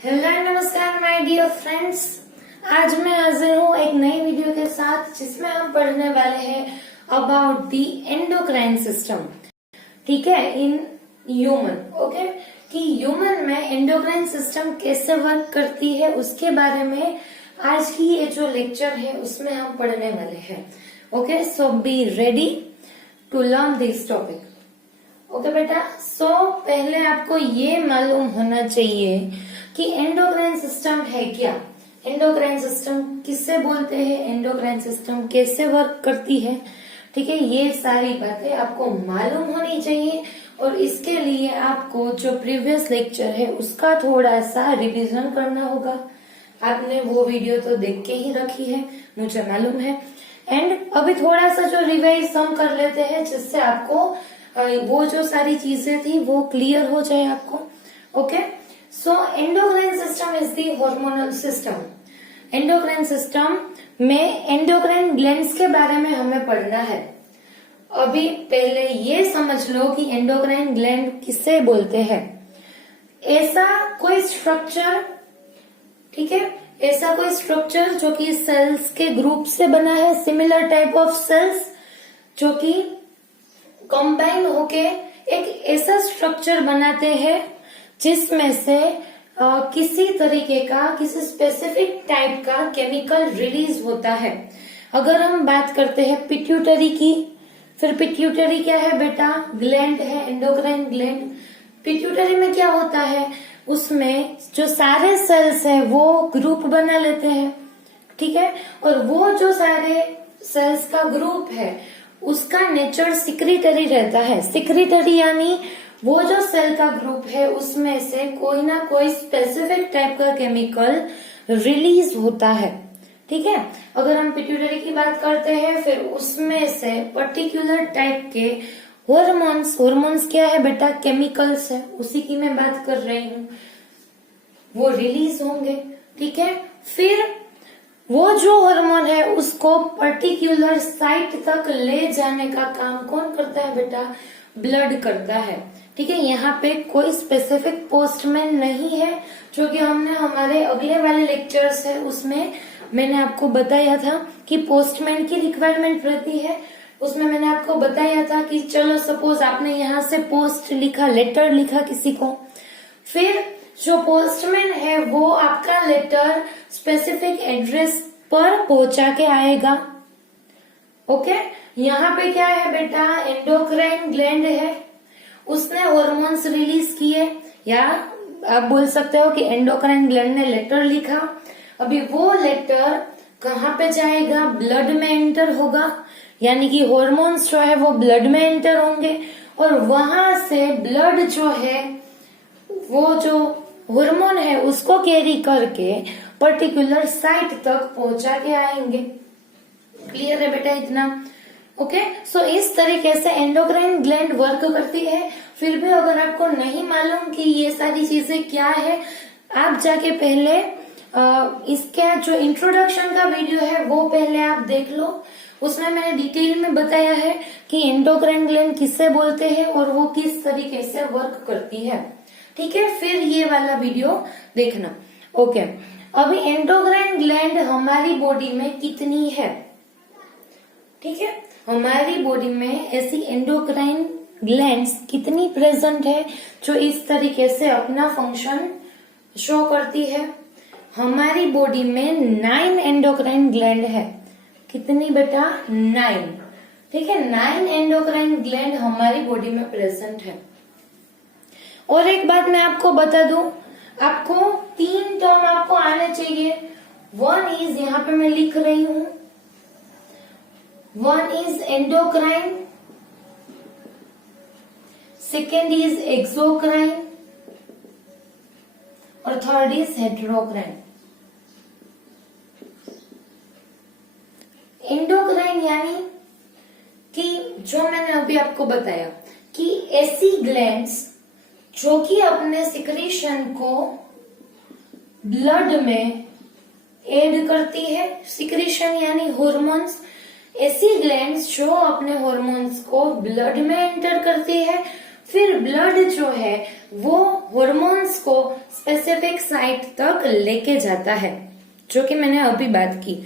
Hello नमस्कार my dear friends. आज मैं हाजिर हूँ एक नई वीडियो के साथ जिसमें हम पढ़ने वाले हैं अबाउट द एंडोक्राइन सिस्टम। ठीक है, इन ह्यूमन। ओके, कि ह्यूमन में एंडोक्राइन सिस्टम कैसे वर्क करती है उसके बारे में आज की ये जो लेक्चर है उसमें हम पढ़ने वाले हैं। Okay, so be ready to learn this topic. Okay बेटा, सो पहले आपको ये मालूम होना चाहिए कि एंडोक्राइन सिस्टम है क्या, एंडोक्राइन सिस्टम किससे बोलते हैं, एंडोक्राइन सिस्टम कैसे वर्क करती है। ठीक है, ये सारी बातें आपको मालूम होनी चाहिए और इसके लिए आपको जो प्रीवियस लेक्चर है उसका थोड़ा सा रिवीजन करना होगा। आपने वो वीडियो तो देख के ही रखी है, मुझे मालूम है। एंड अभी थोड़ा सा जो रिवाइज हम कर लेते हैं जिससे आपको वो जो सारी चीजें थी वो क्लियर हो जाए आपको। Okay, so endocrine system is the hormonal system. Endocrine system में एंडोक्राइन ग्लैंड्स के बारे में हमें पढ़ना है। अभी पहले ये समझ लो कि एंडोक्राइन ग्लैंड किसे बोलते हैं। ऐसा कोई स्ट्रक्चर, ठीक है, ऐसा कोई स्ट्रक्चर जो कि सेल्स के ग्रुप से बना है, सिमिलर टाइप ऑफ सेल्स जो कि कंबाइन होके एक ऐसा स्ट्रक्चर बनाते हैं जिसमें से किसी तरीके का, किसी स्पेसिफिक टाइप का केमिकल रिलीज होता है। अगर हम बात करते हैं पिट्यूटरी की, फिर पिट्यूटरी क्या है बेटा, ग्लैंड है, एंडोक्राइन ग्लैंड। पिट्यूटरी में क्या होता है, उसमें जो सारे सेल्स है वो ग्रुप बना लेते हैं। ठीक है, और वो जो सारे सेल्स का ग्रुप है उसका नेचर सिक्रीटरी रहता है। सिक्रीटरी यानी वो जो सेल का ग्रुप है उसमें से कोई ना कोई स्पेसिफिक टाइप का केमिकल रिलीज होता है। ठीक है, अगर हम पिट्यूटरी की बात करते हैं फिर उसमें से पर्टिकुलर टाइप के हॉर्मोन्स, हॉर्मोन्स क्या है बेटा, केमिकल्स है, उसी की मैं बात कर रही हूँ, वो रिलीज होंगे। ठीक है, फिर वो जो हार्मोन है उसको पर्टिकुलर साइट तक ले जाने का काम कौन करता है बेटा, ब्लड करता है। ठीक है, यहाँ पे कोई स्पेसिफिक पोस्टमैन नहीं है, जो कि हमने हमारे अगले वाले लेक्चर्स है उसमें मैंने आपको बताया था कि पोस्टमैन की रिक्वायरमेंट रहती है। उसमें मैंने आपको बताया था कि चलो सपोज आपने यहाँ से पोस्ट लिखा, लेटर लिखा किसी को, फिर जो पोस्टमैन है वो आपका लेटर स्पेसिफिक एड्रेस पर पहुंचा के आएगा। ओके, यहाँ पे क्या है बेटा, एंडोक्राइन ग्लैंड है, उसने हॉर्मोन्स रिलीज किए, या आप बोल सकते हो कि एंडोक्राइन ग्लैंड ने लेटर लिखा। अभी वो लेटर कहाँ पे जाएगा, ब्लड में एंटर होगा, यानी कि हॉर्मोन्स जो है वो ब्लड में एंटर होंगे और वहां से ब्लड जो है वो जो हार्मोन है उसको कैरी करके पर्टिकुलर साइट तक पहुंचा के आएंगे। क्लियर है बेटा इतना? ओके, सो इस तरीके से एंडोक्राइन ग्लैंड वर्क करती है। फिर भी अगर आपको नहीं मालूम कि ये सारी चीजें क्या है, आप जाके पहले इसका जो इंट्रोडक्शन का वीडियो है वो पहले आप देख लो। उसमें मैंने डिटेल में बताया है कि एंडोक्राइन ग्लैंड किससे बोलते हैं और वो किस तरीके से वर्क करती है। ठीक है, फिर ये वाला वीडियो देखना। ओके, अभी एंडोक्राइन ग्लैंड हमारी बॉडी में कितनी है? ठीक है, हमारी बॉडी में ऐसी एंडोक्राइन ग्लैंड्स कितनी प्रेजेंट है जो इस तरीके से अपना फंक्शन शो करती है? हमारी बॉडी में 9 एंडोक्राइन ग्लैंड है। कितनी बेटा? 9। ठीक है, 9 एंडोक्राइन ग्लैंड हमारी बॉडी में प्रेजेंट है। और एक बात मैं आपको बता दूं, आपको 3 टर्म आपको आने चाहिए। वन इज, यहाँ पे मैं लिख रही हूं, one is endocrine, second is exocrine और थर्ड इज हेटेरोक्राइन। एंडोक्राइन यानी कि जो मैंने अभी आपको बताया कि ऐसी ग्लैंड्स जो कि अपने सिक्रीशन को ब्लड में ऐड करती है, सिक्रीशन यानी हॉर्मोन्स, ऐसी ग्लैंड्स जो अपने हॉर्मोन्स को ब्लड में एंटर करती है, फिर ब्लड जो है वो हॉर्मोन्स को स्पेसिफिक साइट तक लेके जाता है, जो कि मैंने अभी बात की।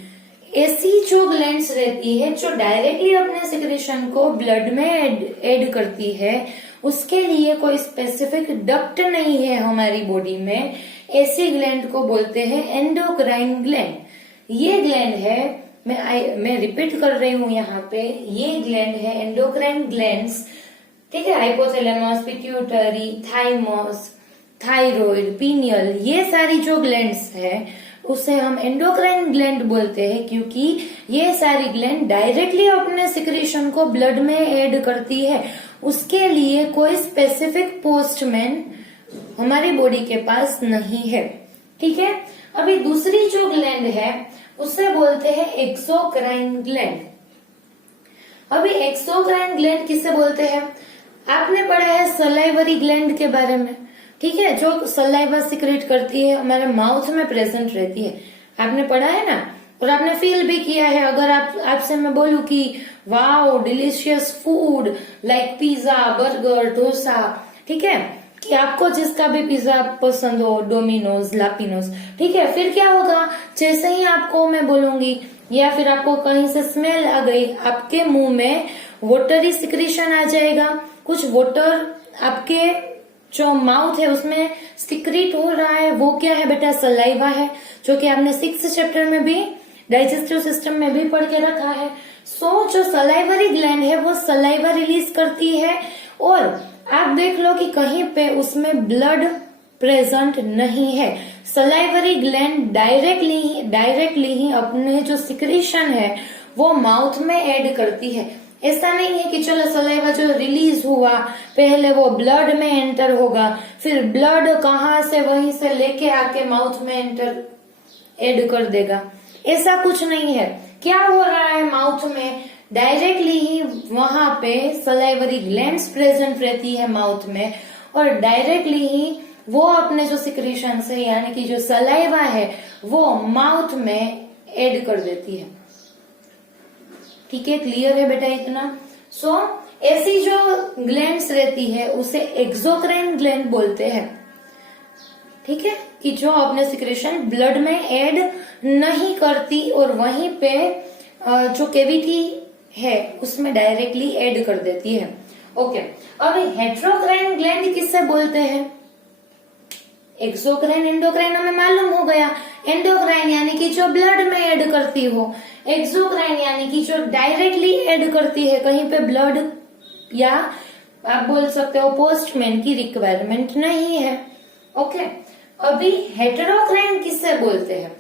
ऐसी जो ग्लैंड्स रहती है जो डायरेक्टली अपने सिक्रेशन को ब्लड में ऐड करती है, उसके लिए कोई स्पेसिफिक डक्ट नहीं है हमारी बॉडी में, ऐसी ग्लैंड को बोलते हैं एंडोक्राइन ग्लैंड। ये ग्लैंड है, मैं रिपीट कर रही हूँ यहाँ पे, ये ग्लैंड है एंडोक्राइन ग्लैंड्स, ठीक है। Hypothalamus, pituitary, thymus, thyroid, pineal, ये सारी जो ग्लैंड्स है उसे हम एंडोक्राइन ग्लैंड बोलते हैं, क्योंकि ये सारी ग्लैंड डायरेक्टली अपने सिक्रेशन को ब्लड में ऐड करती है। उसके लिए कोई स्पेसिफिक पोस्टमैन हमारी बॉडी के पास नहीं है, ठीक है। अभी दूसरी जो ग्लैंड है उसे बोलते हैं एक्सोक्राइन ग्लैंड। अभी एक्सोक्राइन ग्लैंड किसे बोलते हैं? आपने पढ़ा है सलाइवरी ग्लैंड के बारे में, ठीक है, जो सलाइवा सिक्रेट करती है, हमारे माउथ में प्रेजेंट रहती है, आपने पढ़ा है ना, और आपने फील भी किया है। अगर आपसे मैं बोलूं कि wow delicious food like pizza, burger, dosa, ठीक है, कि आपको जिसका भी पिज्जा पसंद हो, डोमिनोज, लापिनोज, ठीक है, फिर क्या होगा, जैसे ही आपको मैं बोलूंगी या फिर आपको कहीं से स्मेल आ गई, आपके मुंह में वाटरी सिक्रेशन आ जाएगा, कुछ वाटर आपके जो माउथ है उसमें सिक्रीट हो रहा है। वो क्या है बेटा? सलाइवा है, जो कि आपने 6th चैप्टर में भी डाइजेस्टिव सिस्टम में भी पढ़ के रखा है। जो सलाइवरी ग्लैंड है वो सलाइवा रिलीज करती है, और आप देख लो कि कहीं पे उसमें ब्लड प्रेजेंट नहीं है। सलाइवरी ग्लैंड डायरेक्टली ही अपने जो सिक्रेशन है वो माउथ में ऐड करती है। ऐसा नहीं है कि चलो सलाइवा जो रिलीज हुआ पहले वो ब्लड में एंटर होगा, फिर ब्लड कहाँ से वहीं से लेके आके माउथ में एंटर ऐड कर देगा, ऐसा कुछ नहीं है। क्या हो रहा है माउथ में? डायरेक्टली ही वहां पे सलाइवरी ग्लैंड्स प्रेजेंट रहती है माउथ में, और डायरेक्टली ही वो अपने जो सिक्रेशन है यानी कि जो सलाइवा है वो माउथ में ऐड कर देती है, ठीक है। क्लियर है बेटा इतना? ऐसी जो ग्लैंड्स रहती है उसे एक्सोक्राइन ग्लैंड बोलते हैं, ठीक है, कि जो अपने सिक्रेशन ब्लड में ऐड नहीं करती और वहीं पे जो कैविटी है उसमें डायरेक्टली ऐड कर देती है। ओके, अब हेटेरोक्राइन ग्लैंड किससे बोलते हैं? एक्सोक्राइन, एंडोक्राइन हमें मालूम हो गया। एंडोक्राइन यानी कि जो ब्लड में ऐड करती हो, एक्सोक्राइन यानी कि जो डायरेक्टली ऐड करती है, कहीं पे ब्लड या आप बोल सकते हो पोस्टमैन की रिक्वायरमेंट नहीं है। ओके, अभी हेटेरोक्राइन किससे बोलते हैं?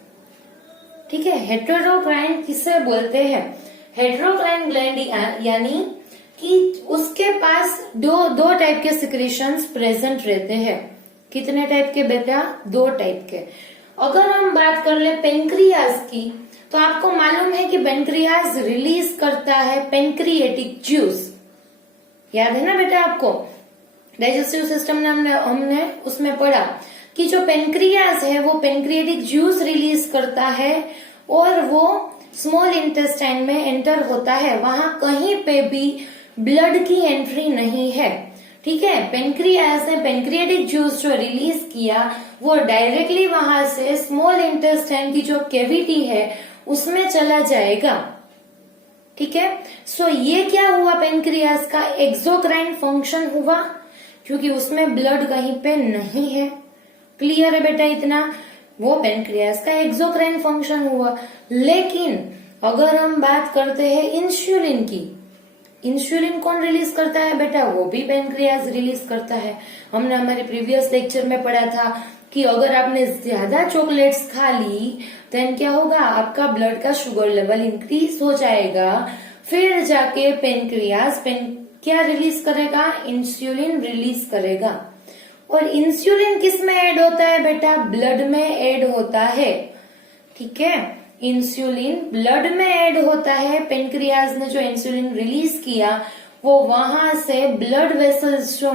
ठीक है, हेटेरोक्राइन किससे बोलते हैं? हेटेरोक्राइन ग्लैंड यानी कि उसके पास दो टाइप के सिक्रेशंस प्रेजेंट रहते हैं। कितने टाइप के बेटा? 2 टाइप के। अगर हम बात कर ले पेनक्रियाज की, तो आपको मालूम है कि पेनक्रियाज रिलीज करता है पेनक्रिएटिक जूस। याद है ना बेटा आपको? डाइजेस्टिव सिस्टम में हमने उसमें पढ़ा कि जो पेनक्रियाज है वो पेनक्रिएटिक जूस रिलीज करता है और वो स्मॉल इंटेस्टाइन में एंटर होता है। वहां कहीं पे भी ब्लड की एंट्री नहीं है। ठीक है, पेनक्रियाज ने पेनक्रिएटिक जूस जो रिलीज किया वो डायरेक्टली वहां से स्मॉल इंटेस्टाइन की जो कैविटी है उसमें चला जाएगा। ठीक है, ये क्या हुआ? पेनक्रियाज का एक्सोक्राइन फंक्शन हुआ क्योंकि उसमें ब्लड कहीं पे नहीं है। क्लियर है बेटा इतना? वो पेनक्रियाज का एक्सोक्राइन फंक्शन हुआ। लेकिन अगर हम बात करते हैं इंसुलिन की, इंसुलिन कौन रिलीज करता है बेटा? वो भी पेनक्रियाज रिलीज करता है। हमने हमारे प्रीवियस लेक्चर में पढ़ा था कि अगर आपने ज्यादा चॉकलेट्स खा ली देन क्या होगा? आपका ब्लड का शुगर लेवल इंक्रीज हो जाएगा। फिर जाके पेनक्रियाज क्या रिलीज करेगा? इंसुलिन रिलीज करेगा। और इंसुलिन किस में ऐड होता है बेटा? ब्लड में ऐड होता है। ठीक है, इंसुलिन ब्लड में ऐड होता है। पेनक्रियाज ने जो इंसुलिन रिलीज किया वो वहां से ब्लड वेसल्स जो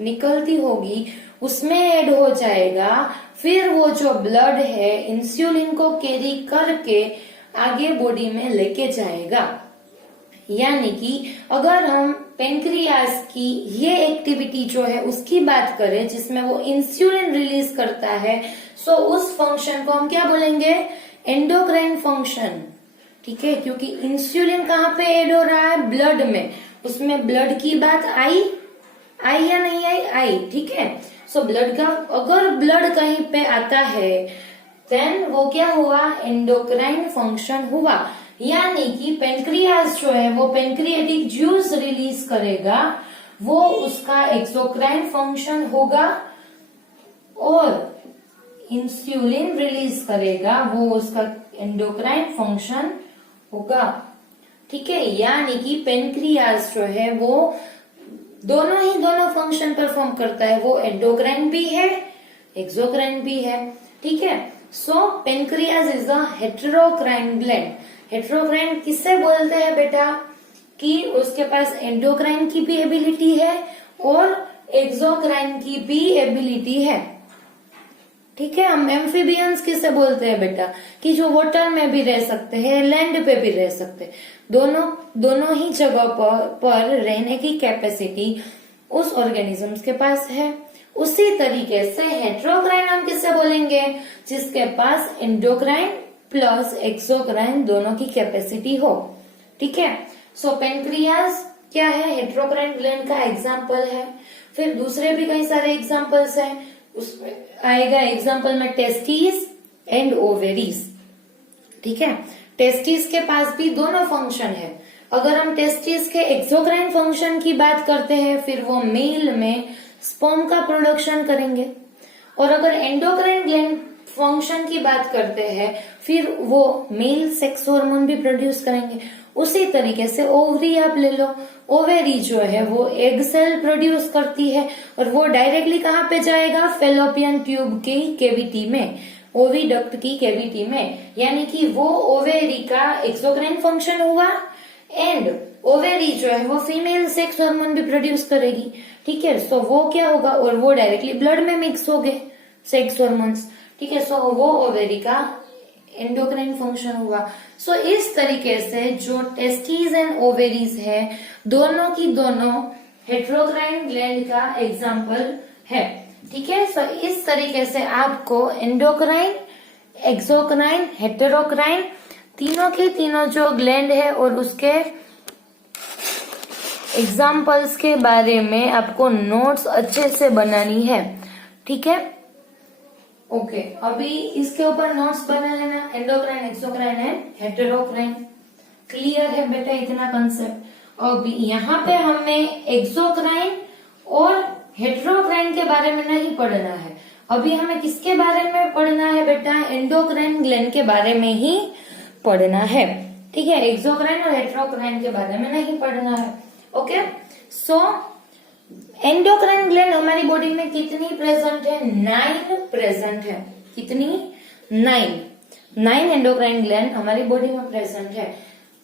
निकलती होगी उसमें ऐड हो जाएगा। फिर वो जो ब्लड है इंसुलिन को कैरी करके आगे बॉडी में लेके जाएगा। यानी कि अगर हम पेनक्रियास की ये एक्टिविटी जो है उसकी बात करें जिसमें वो इंसुलिन रिलीज करता है, सो उस फंक्शन को हम क्या बोलेंगे? Endocrine function. ठीक है, क्योंकि इंसुलिन कहाँ पे ऐड हो रहा है? ब्लड में। उसमें ब्लड की बात आई या नहीं आई? आई। ठीक है, सो ब्लड का, अगर ब्लड कहीं पे आता है देन वो क्या हुआ? एंडोक्राइन फंक्शन हुआ। यानी कि पेनक्रियास जो है वो पेनक्रियाटिक जूस रिलीज करेगा, वो उसका एक्सोक्राइन फंक्शन होगा, और इंसुलिन रिलीज करेगा, वो उसका एंडोक्राइन फंक्शन होगा। ठीक है, यानी कि पेनक्रियास जो है वो दोनों फंक्शन परफॉर्म करता है। वो एंडोक्राइन भी है, एक्सोक्राइन भी है। ठीक है, सो पेनक्रियास इज अ हेटेरोक्राइन ग्लैंड। हेटेरोक्राइन किससे बोलते हैं बेटा? कि उसके पास एंडोक्राइन की भी एबिलिटी है और एक्सोक्राइन की भी एबिलिटी है। ठीक है, हम एम्फीबियंस किसे बोलते हैं बेटा? कि जो वाटर में भी रह सकते हैं, लैंड पे भी रह सकते हैं। दोनों ही जगह पर रहने की कैपेसिटी उस ऑर्गेनिजम्स के पास है। उसी तरीके से हेटेरोक्राइन हम किसे बोलेंगे? जिसके पास एंडोक्राइन प्लस एक्सोक्राइन दोनों की कैपेसिटी हो। ठीक है, सो पेनक्रियास क्या है? हेटेरोक्राइन ग्लैंड का एग्जाम्पल है। फिर दूसरे भी कई सारे एग्जाम्पल्स हैं, उसमें आएगा एग्जाम्पल में टेस्टिस एंड ओवेरीज। ठीक है, टेस्टिस के पास भी दोनों फंक्शन है। अगर हम टेस्टिस के एक्सोक्राइन फंक्शन की बात करते हैं, फिर वो मेल में स्पर्म का प्रोडक्शन करेंगे, और अगर एंडोक्राइन ग्लैंड फंक्शन की बात करते हैं, फिर वो मेल सेक्स हार्मोन भी प्रोड्यूस करेंगे। उसी तरीके से ओवरी आप ले लो, ओवेरी जो है वो एग सेल प्रोड्यूस करती है, और वो डायरेक्टली कहाँ पे जाएगा? फेलोपियन ट्यूब की कैविटी में, ओविडक्ट की कैविटी में। यानी कि वो ओवेरी का एक्सोक्राइन फंक्शन हुआ, एंड ओवेरी जो है वो फीमेल सेक्स हार्मोन भी प्रोड्यूस करेगी। ठीक है, सो वो क्या होगा? और वो डायरेक्टली ब्लड में मिक्स हो गए सेक्स हार्मोन्स। ठीक है, सो वो ओवेरी का एंडोक्राइन फंक्शन हुआ। सो इस तरीके से जो टेस्टिस एंड ओवेरीज है, दोनों की दोनों हेटेरोक्राइन ग्लैंड का एग्जाम्पल है। ठीक है, सो इस तरीके से आपको एंडोक्राइन, एक्सोक्राइन, हेटेरोक्राइन तीनों के तीनों जो ग्लैंड है और उसके एग्जाम्पल्स के बारे में आपको नोट्स अच्छे से बनानी है। ठीक है, ओके, अभी इसके ऊपर नोट्स बना लेना, एंडोक्राइन, एक्सोक्राइन एंड हेटेरोक्राइन। क्लियर है बेटा इतना कंसेप्ट? अब यहाँ पे हमें एक्सोक्राइन और हेटेरोक्राइन के बारे में नहीं पढ़ना है। अभी हमें किसके बारे में पढ़ना है बेटा? एंडोक्राइन ग्लैंड के बारे में ही पढ़ना है। ठीक है, एक्सोक्राइन और हेटेरोक्राइन के बारे में नहीं पढ़ना है। ओके, सो एंडोक्राइन ग्लैंड हमारी बॉडी में कितनी प्रेजेंट है? 9 प्रेजेंट है। कितनी? 9 एंडोक्राइन ग्लैंड हमारी बॉडी में प्रेजेंट है।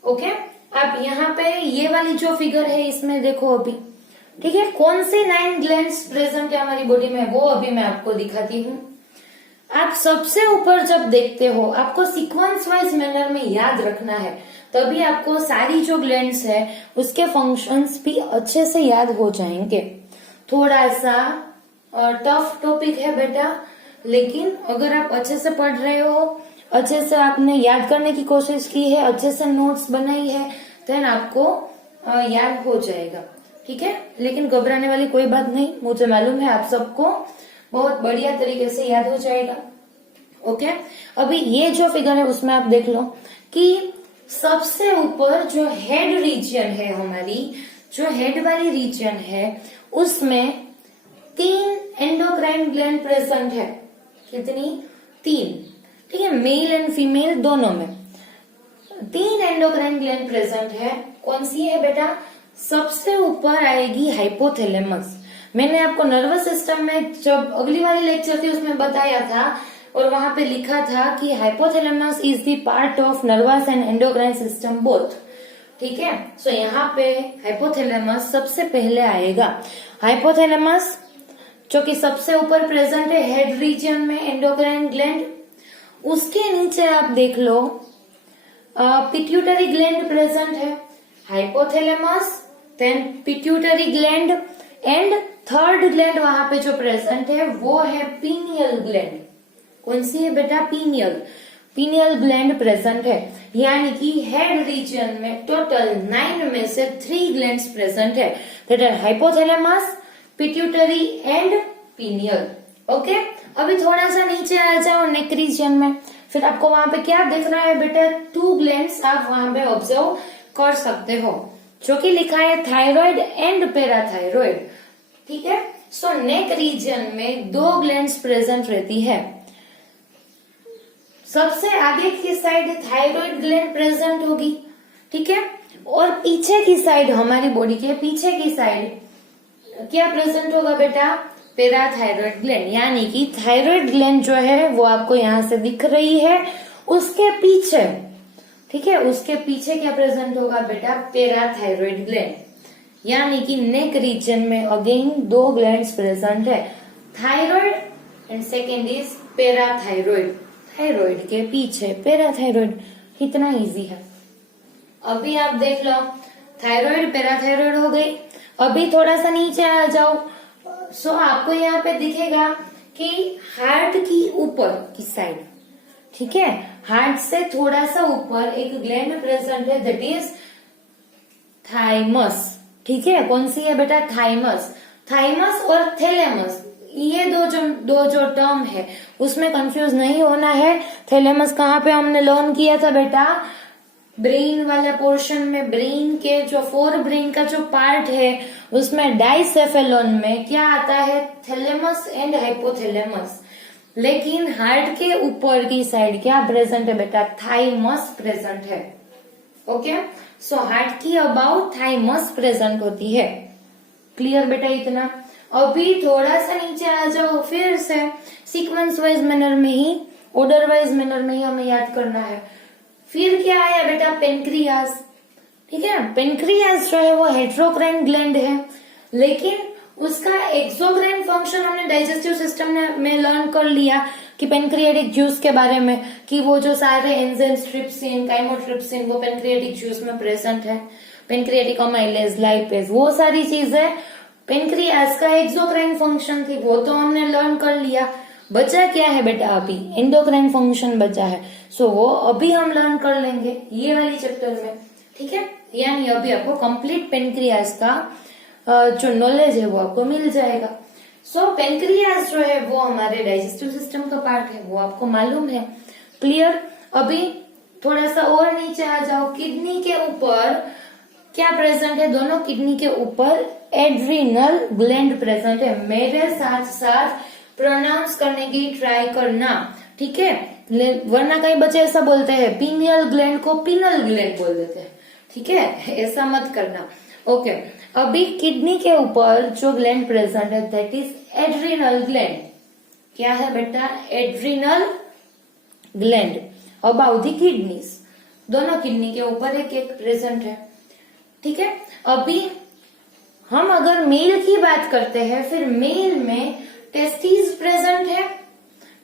ओके, अब यहाँ पे ये वाली जो फिगर है इसमें देखो अभी। ठीक है, कौन सी 9 ग्लैंड्स प्रेजेंट है हमारी बॉडी में, वो अभी मैं आपको दिखाती हूँ। आप सबसे ऊपर जब देखते हो, आपको सीक्वेंस वाइज मैनर में याद रखना है, तभी आपको सारी जो ग्लैंड्स है उसके फंक्शंस भी अच्छे से याद हो जाएंगे। थोड़ा सा टफ टॉपिक है बेटा, लेकिन अगर आप अच्छे से पढ़ रहे हो, अच्छे से आपने याद करने की कोशिश की है, अच्छे से नोट्स बनाई है, देन आपको याद हो जाएगा। ठीक है, लेकिन घबराने वाली कोई बात नहीं, मुझे मालूम है आप सबको बहुत बढ़िया तरीके से याद हो जाएगा। ओके, अभी ये जो फिगर है उसमें आप देख लो कि सबसे ऊपर जो हेड रीजन है, हमारी जो हेड वाली रीजन है, उसमें 3 एंडोक्राइन ग्लैंड प्रेजेंट है। कितनी? 3। ठीक है, मेल एंड फीमेल दोनों में 3 एंडोक्राइन ग्लैंड प्रेजेंट है। कौन सी है बेटा? सबसे ऊपर आएगी हाइपोथैलेमस। मैंने आपको नर्वस सिस्टम में जब अगली वाली लेक्चर थी उसमें बताया था, और वहां पे लिखा था कि hypothalamus is the part of nervous and endocrine system both. ठीक है, सो यहाँ पे हाइपोथैलेमस सबसे पहले आएगा। हाइपोथैलेमस जो कि सबसे ऊपर प्रेजेंट है हेड रीजन में, एंडोक्राइन ग्लैंड। उसके नीचे आप देख लो पिट्यूटरी ग्लैंड प्रेजेंट है। Hypothalamus, then pituitary gland and third gland वहां पे जो प्रेजेंट है वो है पीनियल ग्लैंड। कौन सी है बेटा? पीनियल ग्लैंड प्रेजेंट है, यानी कि हेड रीजन में टोटल 9 में से 3 ग्लैंड्स प्रेजेंट है, that are hypothalamus, pituitary and pineal. Okay, अभी थोड़ा सा नीचे आ जाओ नेक रीजन में, फिर आपको वहां पे क्या दिख रहा है बेटा? 2 ग्लैंड्स आप वहां पे ऑब्जर्व कर सकते हो, जो कि लिखा है थायराइड एंड पैराथायराइड। ठीक है, सो नेक रीजन में 2 ग्लैंड्स प्रेजेंट रहती है। सबसे आगे की साइड थायराइड ग्लैंड प्रेजेंट होगी, ठीक है, और पीछे की साइड, हमारी बॉडी के पीछे की साइड क्या प्रेजेंट होगा बेटा? पैराथायराइड ग्लैंड, यानी कि थायराइड ग्लैंड जो है वो आपको यहां से दिख रही है, उसके पीछे, ठीक है, उसके पीछे क्या प्रेजेंट होगा बेटा? पैराथायराइड ग्लैंड, यानी कि नेक रीजन में अगेन 2 ग्लैंड्स प्रेजेंट है, thyroid and second is parathyroid. Thyroid के पीछे पैराथायराइड, कितना इजी है। अभी आप देख लो, थायराइड पैराथायराइड हो गई। अभी थोड़ा सा नीचे आ जाओ, सो आपको यहाँ पे दिखेगा कि हार्ट की ऊपर की साइड, ठीक है, हार्ट से थोड़ा सा ऊपर एक ग्लैंड प्रेजेंट है, दैट इज थाइमस। ठीक है, कौन सी है बेटा? थाइमस। थाइमस और थैलेमस, ये दो जो टर्म है उसमें कंफ्यूज नहीं होना है। थैलेमस कहाँ पे हमने लर्न किया था बेटा? ब्रेन वाले पोर्शन में, ब्रेन के जो फोर ब्रेन का जो पार्ट है उसमें डाइसेफेलोन में क्या आता है? Thalamus and hypothalamus. लेकिन हार्ट के ऊपर की साइड क्या प्रेजेंट है बेटा? थाइमस प्रेजेंट है। ओके, सो हार्ट की अबाउट थाइमस प्रेजेंट होती है। क्लियर बेटा इतना? अभी थोड़ा सा नीचे आ जाओ, फिर से सीक्वेंस वाइज मैनर में ही, ऑर्डर वाइज मैनर में ही हमें याद करना है। फिर क्या आया बेटा? पेनक्रियास। ठीक है, पेनक्रियास जो है वो हेट्रोक्राइन ग्लैंड है, लेकिन उसका एक्सोक्राइन फंक्शन हमने डाइजेस्टिव सिस्टम में लर्न कर लिया कि पेनक्रियाटिक जूस के बारे में, कि वो जो सारे एंजाइम्स, ट्रिप्सिन, काइमोट्रिप्सिन, वो पेनक्रियाटिक जूस में प्रेजेंट है, पेनक्रियाटिक अमाइलेज, लाइपेज, वो सारी चीजें पेनक्रियास का एक्सोक्राइन फंक्शन थी, वो तो हमने लर्न कर लिया। बचा क्या है बेटा? अभी एंडोक्राइन फंक्शन बचा है, सो वो अभी हम लर्न कर लेंगे ये वाली चैप्टर में। ठीक है, यानी अभी आपको कंप्लीट पेनक्रियास का जो नॉलेज है वो आपको मिल जाएगा। सो पेनक्रियास जो है वो हमारे डाइजेस्टिव सिस्टम का पार्ट है, वो आपको मालूम है। क्लियर? अभी थोड़ा सा और नीचे आ जाओ, किडनी के ऊपर क्या प्रेजेंट है? दोनों किडनी के ऊपर एड्रिनल ग्लैंड प्रेजेंट है। मेरे साथ साथ प्रोनाउंस करने की ट्राई करना, ठीक है, वरना कई बच्चे ऐसा बोलते हैं, पीनियल ग्लैंड को पिनल ग्लैंड बोल देते हैं। ठीक है, ऐसा मत करना। ओके, अभी किडनी के ऊपर जो ग्लैंड प्रेजेंट है दैट इज एड्रिनल ग्लैंड। क्या है बेटा? Adrenal gland about the kidneys. दोनों किडनी के ऊपर एक एक प्रेजेंट है। ठीक है, अभी हम अगर मेल की बात करते हैं, फिर मेल में टेस्टिस प्रेजेंट है।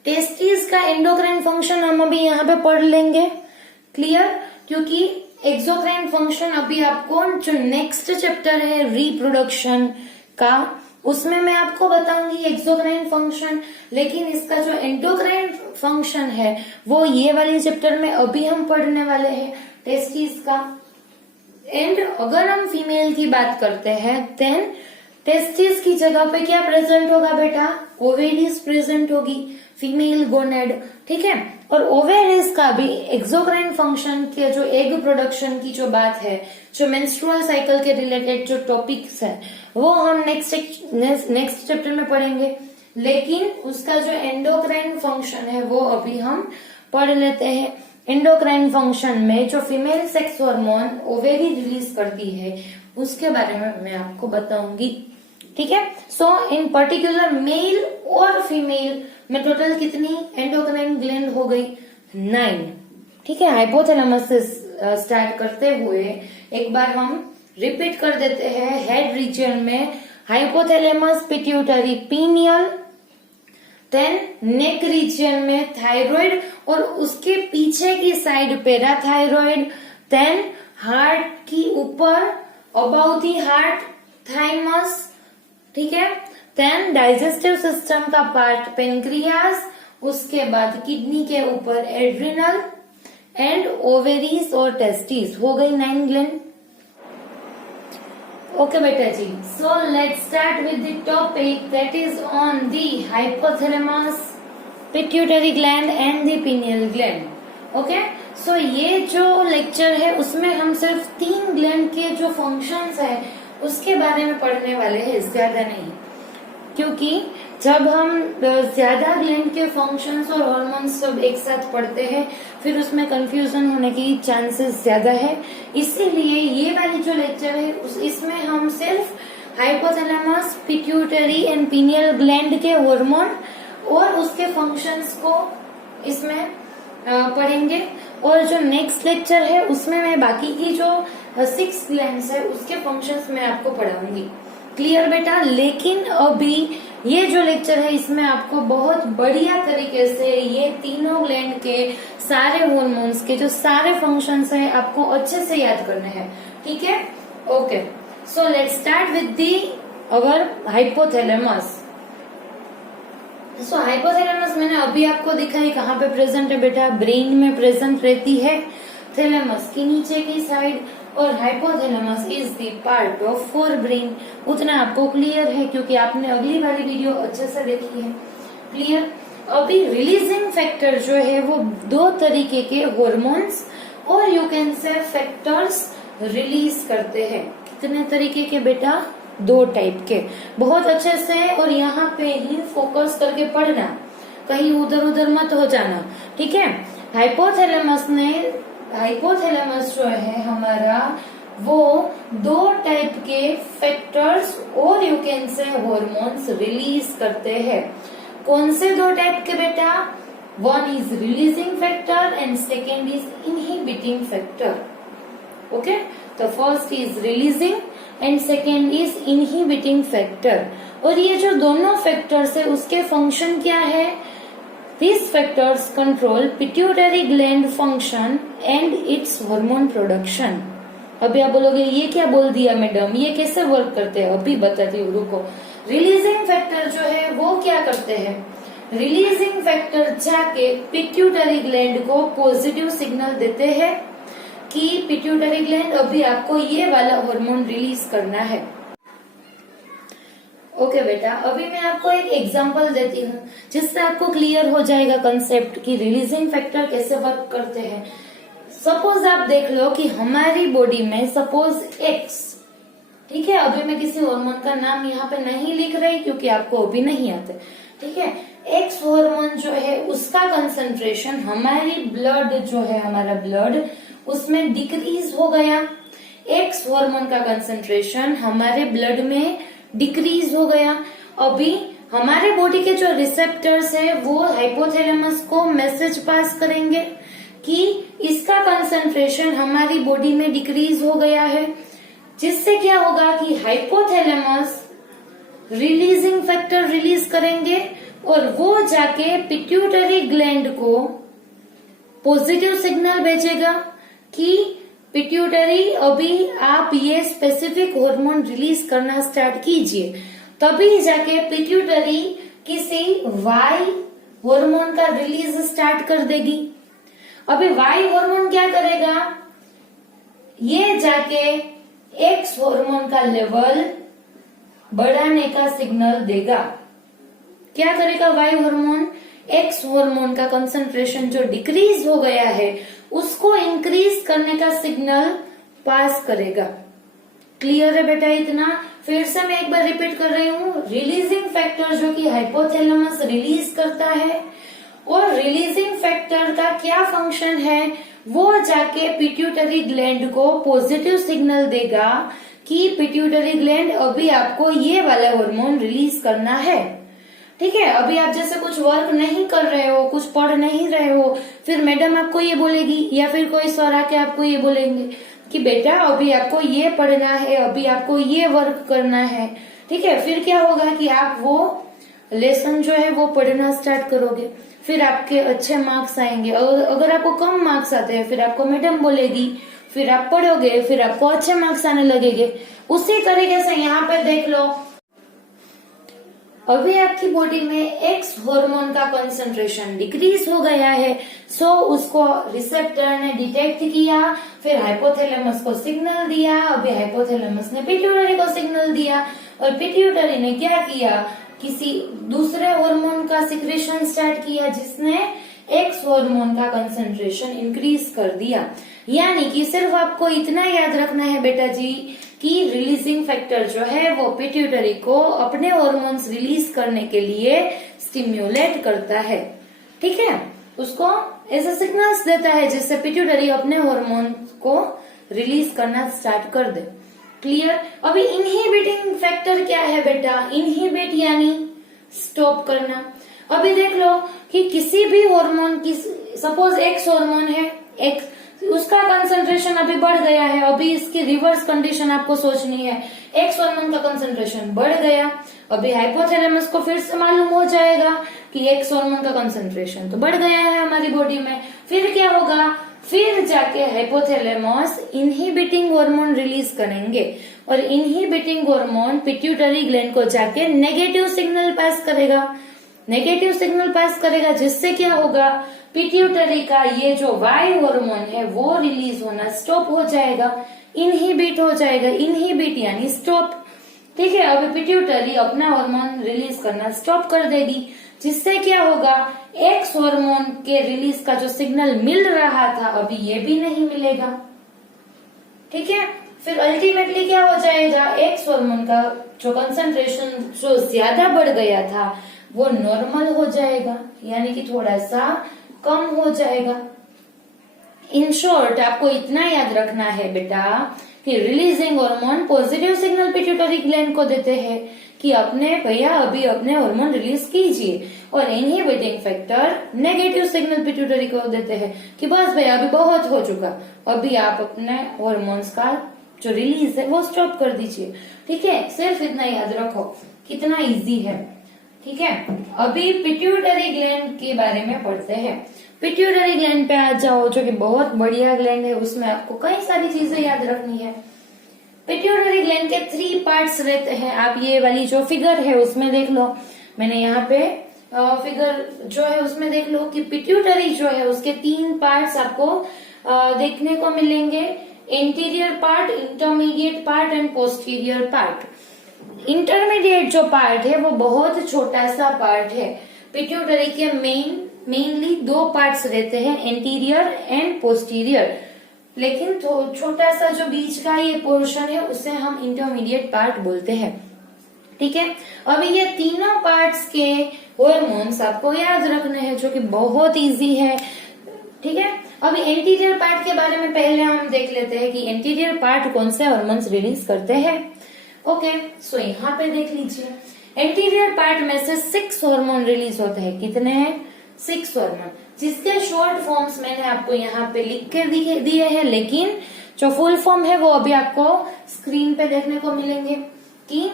टेस्टिस का एंडोक्राइन फंक्शन हम अभी यहाँ पे पढ़ लेंगे। क्लियर? क्योंकि एक्सोक्राइन फंक्शन अभी आपको जो नेक्स्ट चैप्टर है रिप्रोडक्शन का, उसमें मैं आपको बताऊंगी एक्सोक्राइन फंक्शन, लेकिन इसका जो एंडोक्राइन फंक्शन है वो ये वाले चैप्टर में अभी हम पढ़ने वाले हैं, टेस्टिस का। एंड अगर हम फीमेल की बात करते हैं, देन टेस्टिस की जगह पे क्या प्रेजेंट होगा बेटा? ओवेरिस प्रेजेंट होगी, फीमेल गोनेड। ठीक है, और ओवेरिस का भी एक्सोक्राइन फंक्शन के जो एग प्रोडक्शन की जो बात है, जो मेंस्ट्रुअल साइकिल के रिलेटेड जो टॉपिक्स है, वो हम नेक्स्ट चैप्टर में पढ़ेंगे। लेकिन उसका जो एंडोक्राइन फंक्शन है वो अभी हम पढ़ लेते हैं। एंडोक्राइन फंक्शन में जो female sex hormone ovary release करती है उसके बारे में मैं आपको बताऊंगी। ठीक है, सो इन पर्टिकुलर मेल और फीमेल में टोटल कितनी एंडोक्राइन ग्लैंड हो गई? 9। ठीक है, हाइपोथैलेमस से स्टार्ट करते हुए एक बार हम रिपीट कर देते हैं। हेड रीजन में hypothalamus, pituitary, pineal, then neck region में थायराइड और उसके पीछे की साइड पैराथायराइड, देन हार्ट की ऊपर अबाउट दी हार्ट थाइमस, ठीक है। देन डाइजेस्टिव सिस्टम का पार्ट पेनक्रियास, उसके बाद किडनी के ऊपर एड्रिनल एंड ओवेरीज और टेस्टिस। हो गई 9 ग्लैंड। ओके बेटा जी, so let's start with the topic that is on the hypothalamus, pituitary gland and the pineal gland. Okay, so ये जो लेक्चर है उसमें हम सिर्फ 3 ग्लैंड के जो फंक्शंस है उसके बारे में पढ़ने वाले हैं, ज्यादा नहीं। क्योंकि जब हम ज्यादा ग्लैंड के फंक्शंस और हॉर्मोन्स सब एक साथ पढ़ते हैं फिर उसमें कंफ्यूजन होने की चांसेस ज्यादा है। इसीलिए ये वाली जो लेक्चर है इसमें हम सिर्फ hypothalamus, pituitary and pineal gland के हार्मोन और उसके फंक्शंस को इसमें पढ़ेंगे। और जो नेक्स्ट लेक्चर है उसमें मैं बाकी की जो 6 ग्लैंड्स है उसके फंक्शंस मैं आपको पढ़ाऊंगी। क्लियर बेटा? लेकिन अभी ये जो लेक्चर है इसमें आपको बहुत बढ़िया तरीके से ये तीनों ग्लैंड के सारे हार्मोन्स के जो सारे फंक्शंस है आपको अच्छे से याद करने हैं, ठीक है। Okay, so let's start with the our hypothalamus. So hypothalamus मैंने अभी आपको दिखाई कहाँ पे प्रेजेंट है बेटा? ब्रेन में प्रेजेंट रहती है, थैलेमस की नीचे की साइड, और hypothalamus is the part of fore brain. उतना आपको क्लियर है क्योंकि आपने अगली वाली वीडियो अच्छे से देखी है। क्लियर? अभी रिलीजिंग फैक्टर जो है वो 2 तरीके के हार्मोन्स और यू कैन से फैक्टर्स रिलीज करते हैं। कितने तरीके के बेटा? 2 टाइप के। बहुत अच्छे से और यहाँ पे ही फोकस करके पढ़ना, कहीं उधर उधर मत हो जाना, ठीक है। हाइपोथैलेमस जो है हमारा वो 2 टाइप के फैक्टर्स और you can say hormones release करते हैं। कौन से 2 टाइप के बेटा? One is releasing factor and second is inhibiting factor. Okay, तो first is releasing and second is inhibiting factor. और ये जो दोनों फैक्टर्स है उसके फंक्शन क्या है? These factors control pituitary gland function and its hormone production. अभी आप बोलोगे ये क्या बोल दिया मैडम, ये कैसे वर्क करते हैं? अभी बताती हूँ, रुको। रिलीजिंग फैक्टर जो है वो क्या करते हैं? रिलीजिंग फैक्टर जाके पिट्यूटरी ग्लैंड को पॉजिटिव सिग्नल देते हैं कि पिट्यूटरी ग्लैंड अभी आपको ये वाला हार्मोन रिलीज करना है। ओके बेटा, अभी मैं आपको एक एग्जांपल देती हूँ जिससे आपको क्लियर हो जाएगा कंसेप्ट कि रिलीजिंग फैक्टर कैसे वर्क करते हैं। सपोज आप देख लो कि हमारी बॉडी में सपोज एक्स, ठीक है, अभी मैं किसी हार्मोन का नाम यहाँ पे नहीं लिख रही क्योंकि आपको अभी नहीं आते, ठीक है। एक्स हार्मोन जो है उसका कंसंट्रेशन हमारी ब्लड जो है, हमारा ब्लड उसमें डिक्रीज हो गया। एक्स हार्मोन का कंसंट्रेशन हमारे ब्लड में डिक्रीज हो गया। अभी हमारे बॉडी के जो रिसेप्टर्स है वो हाइपोथैलेमस को मैसेज पास करेंगे कि इसका कंसंट्रेशन हमारी बॉडी में डिक्रीज हो गया है, जिससे क्या होगा कि हाइपोथैलेमस रिलीजिंग फैक्टर रिलीज करेंगे और वो जाके पिट्यूटरी ग्लैंड को पॉजिटिव सिग्नल भेजेगा कि पिट्यूटरी अभी आप ये स्पेसिफिक हार्मोन रिलीज करना स्टार्ट कीजिए। तभी जाके पिट्यूटरी किसी वाई हार्मोन का रिलीज स्टार्ट कर देगी। अभी वाई हार्मोन क्या करेगा? ये जाके एक्स हार्मोन का लेवल बढ़ाने का सिग्नल देगा। क्या करेगा वाई हार्मोन? एक्स हार्मोन का कंसंट्रेशन जो डिक्रीज हो गया है उसको इंक्रीज करने का सिग्नल पास करेगा। क्लियर है बेटा इतना? फिर से मैं एक बार रिपीट कर रही हूँ। रिलीजिंग फैक्टर जो कि हाइपोथैलेमस रिलीज करता है और रिलीजिंग फैक्टर का क्या फंक्शन है, वो जाके पिट्यूटरी ग्लैंड को पॉजिटिव सिग्नल देगा कि पिट्यूटरी ग्लैंड अभी आपको ये वाला हार्मोन रिलीज करना है। ठीक है, अभी आप जैसे कुछ वर्क नहीं कर रहे हो, कुछ पढ़ नहीं रहे हो, फिर मैडम आपको ये बोलेगी या फिर कोई सर आके आपको ये बोलेंगे कि बेटा अभी आपको ये पढ़ना है, अभी आपको ये वर्क करना है। ठीक है, फिर क्या होगा कि आप वो लेसन जो है वो पढ़ना स्टार्ट करोगे, फिर आपके अच्छे मार्क्स आएंगे। और अगर आपको कम मार्क्स आते हैं फिर आपको मैडम बोलेगी, फिर आप पढ़ोगे, फिर आपको अच्छे मार्क्स आने लगेंगे। उसी तरीके से यहाँ पे देख लो, अभी आपकी बॉडी में एक्स हार्मोन का कंसंट्रेशन डिक्रीज हो गया है, सो उसको रिसेप्टर ने डिटेक्ट किया, फिर हाइपोथैलेमस को सिग्नल दिया, अभी हाइपोथैलेमस ने पिट्यूटरी को सिग्नल दिया, और पिट्यूटरी ने क्या किया, किसी दूसरे हार्मोन का सिक्रेशन स्टार्ट किया जिसने एक्स हार्मोन का कंसंट्रेशन इंक्रीज कर दिया। यानी कि सिर्फ आपको इतना याद रखना है बेटा जी कि रिलीजिंग फैक्टर जो है वो पिट्यूटरी को अपने हार्मोन्स रिलीज करने के लिए स्टिम्युलेट करता है, ठीक है, उसको ऐसे सिग्नल्स देता है जिससे पिट्यूटरी अपने हार्मोन को रिलीज करना स्टार्ट कर दे। क्लियर। अभी इनहिबिटिंग फैक्टर क्या है बेटा, इनहिबिट यानी स्टॉप करना। अभी देख लो कि किसी भी हार्मोन की, सपोज एक्स हार्मोन है, एक्स उसका कंसंट्रेशन अभी बढ़ गया है, अभी इसकी रिवर्स कंडीशन आपको सोचनी है, एक्स हार्मोन का कंसंट्रेशन बढ़ गया, अभी हाइपोथैलेमस को फिर से मालूम हो जाएगा कि एक्स हार्मोन का कंसंट्रेशन तो बढ़ गया है हमारी बॉडी में, फिर क्या होगा, फिर जाके हाइपोथैलेमस इनहिबिटिंग हार्मोन रिलीज करेंगे, और इनहिबिटिंग हार्मोन पिट्यूटरी ग्लैंड को जाके नेगेटिव सिग्नल पास करेगा, नेगेटिव सिग्नल पास करेगा, जिससे क्या होगा, पिट्यूटरी का ये जो वाई हार्मोन है वो रिलीज होना स्टॉप हो जाएगा, इनहिबिट हो जाएगा, इनहिबिट यानी स्टॉप, ठीक है। अभी पिट्यूटरी अपना हार्मोन रिलीज करना स्टॉप कर देगी, जिससे क्या होगा, एक्स हार्मोन के रिलीज का जो सिग्नल मिल रहा था अभी ये भी नहीं मिलेगा, ठीक है। फिर अल्टीमेटली क्या हो जाएगा, एक्स हार्मोन का जो कंसंट्रेशन जो ज्यादा बढ़ गया था वो नॉर्मल हो जाएगा, यानी कि थोड़ा सा कम हो जाएगा। इन शॉर्ट आपको इतना याद रखना है बेटा कि releasing hormone positive signal pituitary gland को देते हैं कि अपने भैया अभी अपने हार्मोन रिलीज कीजिए, और inhibiting factor negative signal pituitary को देते हैं कि बस भैया अभी बहुत हो चुका, अभी आप अपने हार्मोन्स का जो रिलीज है वो स्टॉप कर दीजिए, ठीक है। सिर्फ इतना याद रखो, कितना इजी है, ठीक है। अभी पिट्यूटरी ग्लैंड के बारे में पढ़ते हैं। पिट्यूटरी ग्लैंड पे आ जाओ, जो कि बहुत बढ़िया ग्लैंड है, उसमें आपको कई सारी चीजें याद रखनी है। पिट्यूटरी ग्लैंड के 3 पार्ट्स रहते हैं, आप ये वाली जो फिगर है उसमें देख लो, मैंने यहाँ पे फिगर जो है उसमें देख लो कि पिट्यूटरी जो है उसके 3 पार्ट्स आपको देखने को मिलेंगे, interior part, intermediate part and posterior part. Intermediate जो पार्ट है वो बहुत छोटा सा पार्ट है। पिट्यूटरी के मेनली 2 पार्ट्स रहते हैं, एंटीरियर एंड पोस्टीरियर, लेकिन छोटा सा जो बीच का ये पोर्शन है उसे हम इंटरमीडिएट पार्ट बोलते हैं, ठीक है। अभी ये तीनों पार्ट्स के हार्मोन्स आपको याद रखने हैं, जो कि बहुत इजी है, ठीक है। अभी एंटीरियर पार्ट के बारे में पहले हम देख लेते हैं कि एंटीरियर पार्ट कौन से हार्मोन्स रिलीज करते हैं। ओके, सो यहाँ पे देख लीजिए, एंटीरियर पार्ट में से 6 हार्मोन रिलीज होते हैं। कितने हैं? 6 हार्मोन, जिसके शॉर्ट फॉर्म्स मैंने आपको यहाँ पे लिख के दिए हैं, लेकिन जो फुल फॉर्म है वो अभी आपको स्क्रीन पे देखने को मिलेंगे। कि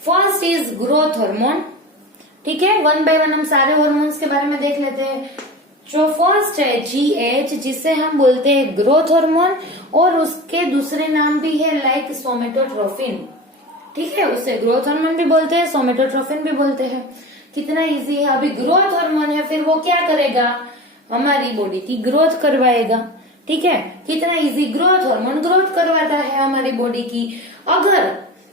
फर्स्ट इज ग्रोथ हार्मोन, ठीक है। 1 बाय 1 हम सारे हार्मोन्स के बारे में देख लेते हैं। जो फर्स्ट है GH, जिसे हम बोलते हैं ग्रोथ हार्मोन, और उसके दूसरे नाम भी है लाइक सोमेटोट्रोफिन, ठीक है। उसे ग्रोथ हार्मोन भी बोलते हैं, सोमेटोट्रोफिन भी बोलते हैं। कितना इजी है। अभी ग्रोथ हार्मोन है, फिर वो क्या करेगा? हमारी बॉडी की ग्रोथ करवाएगा, ठीक है। कितना इजी, ग्रोथ हार्मोन ग्रोथ करवाता है हमारी बॉडी की। अगर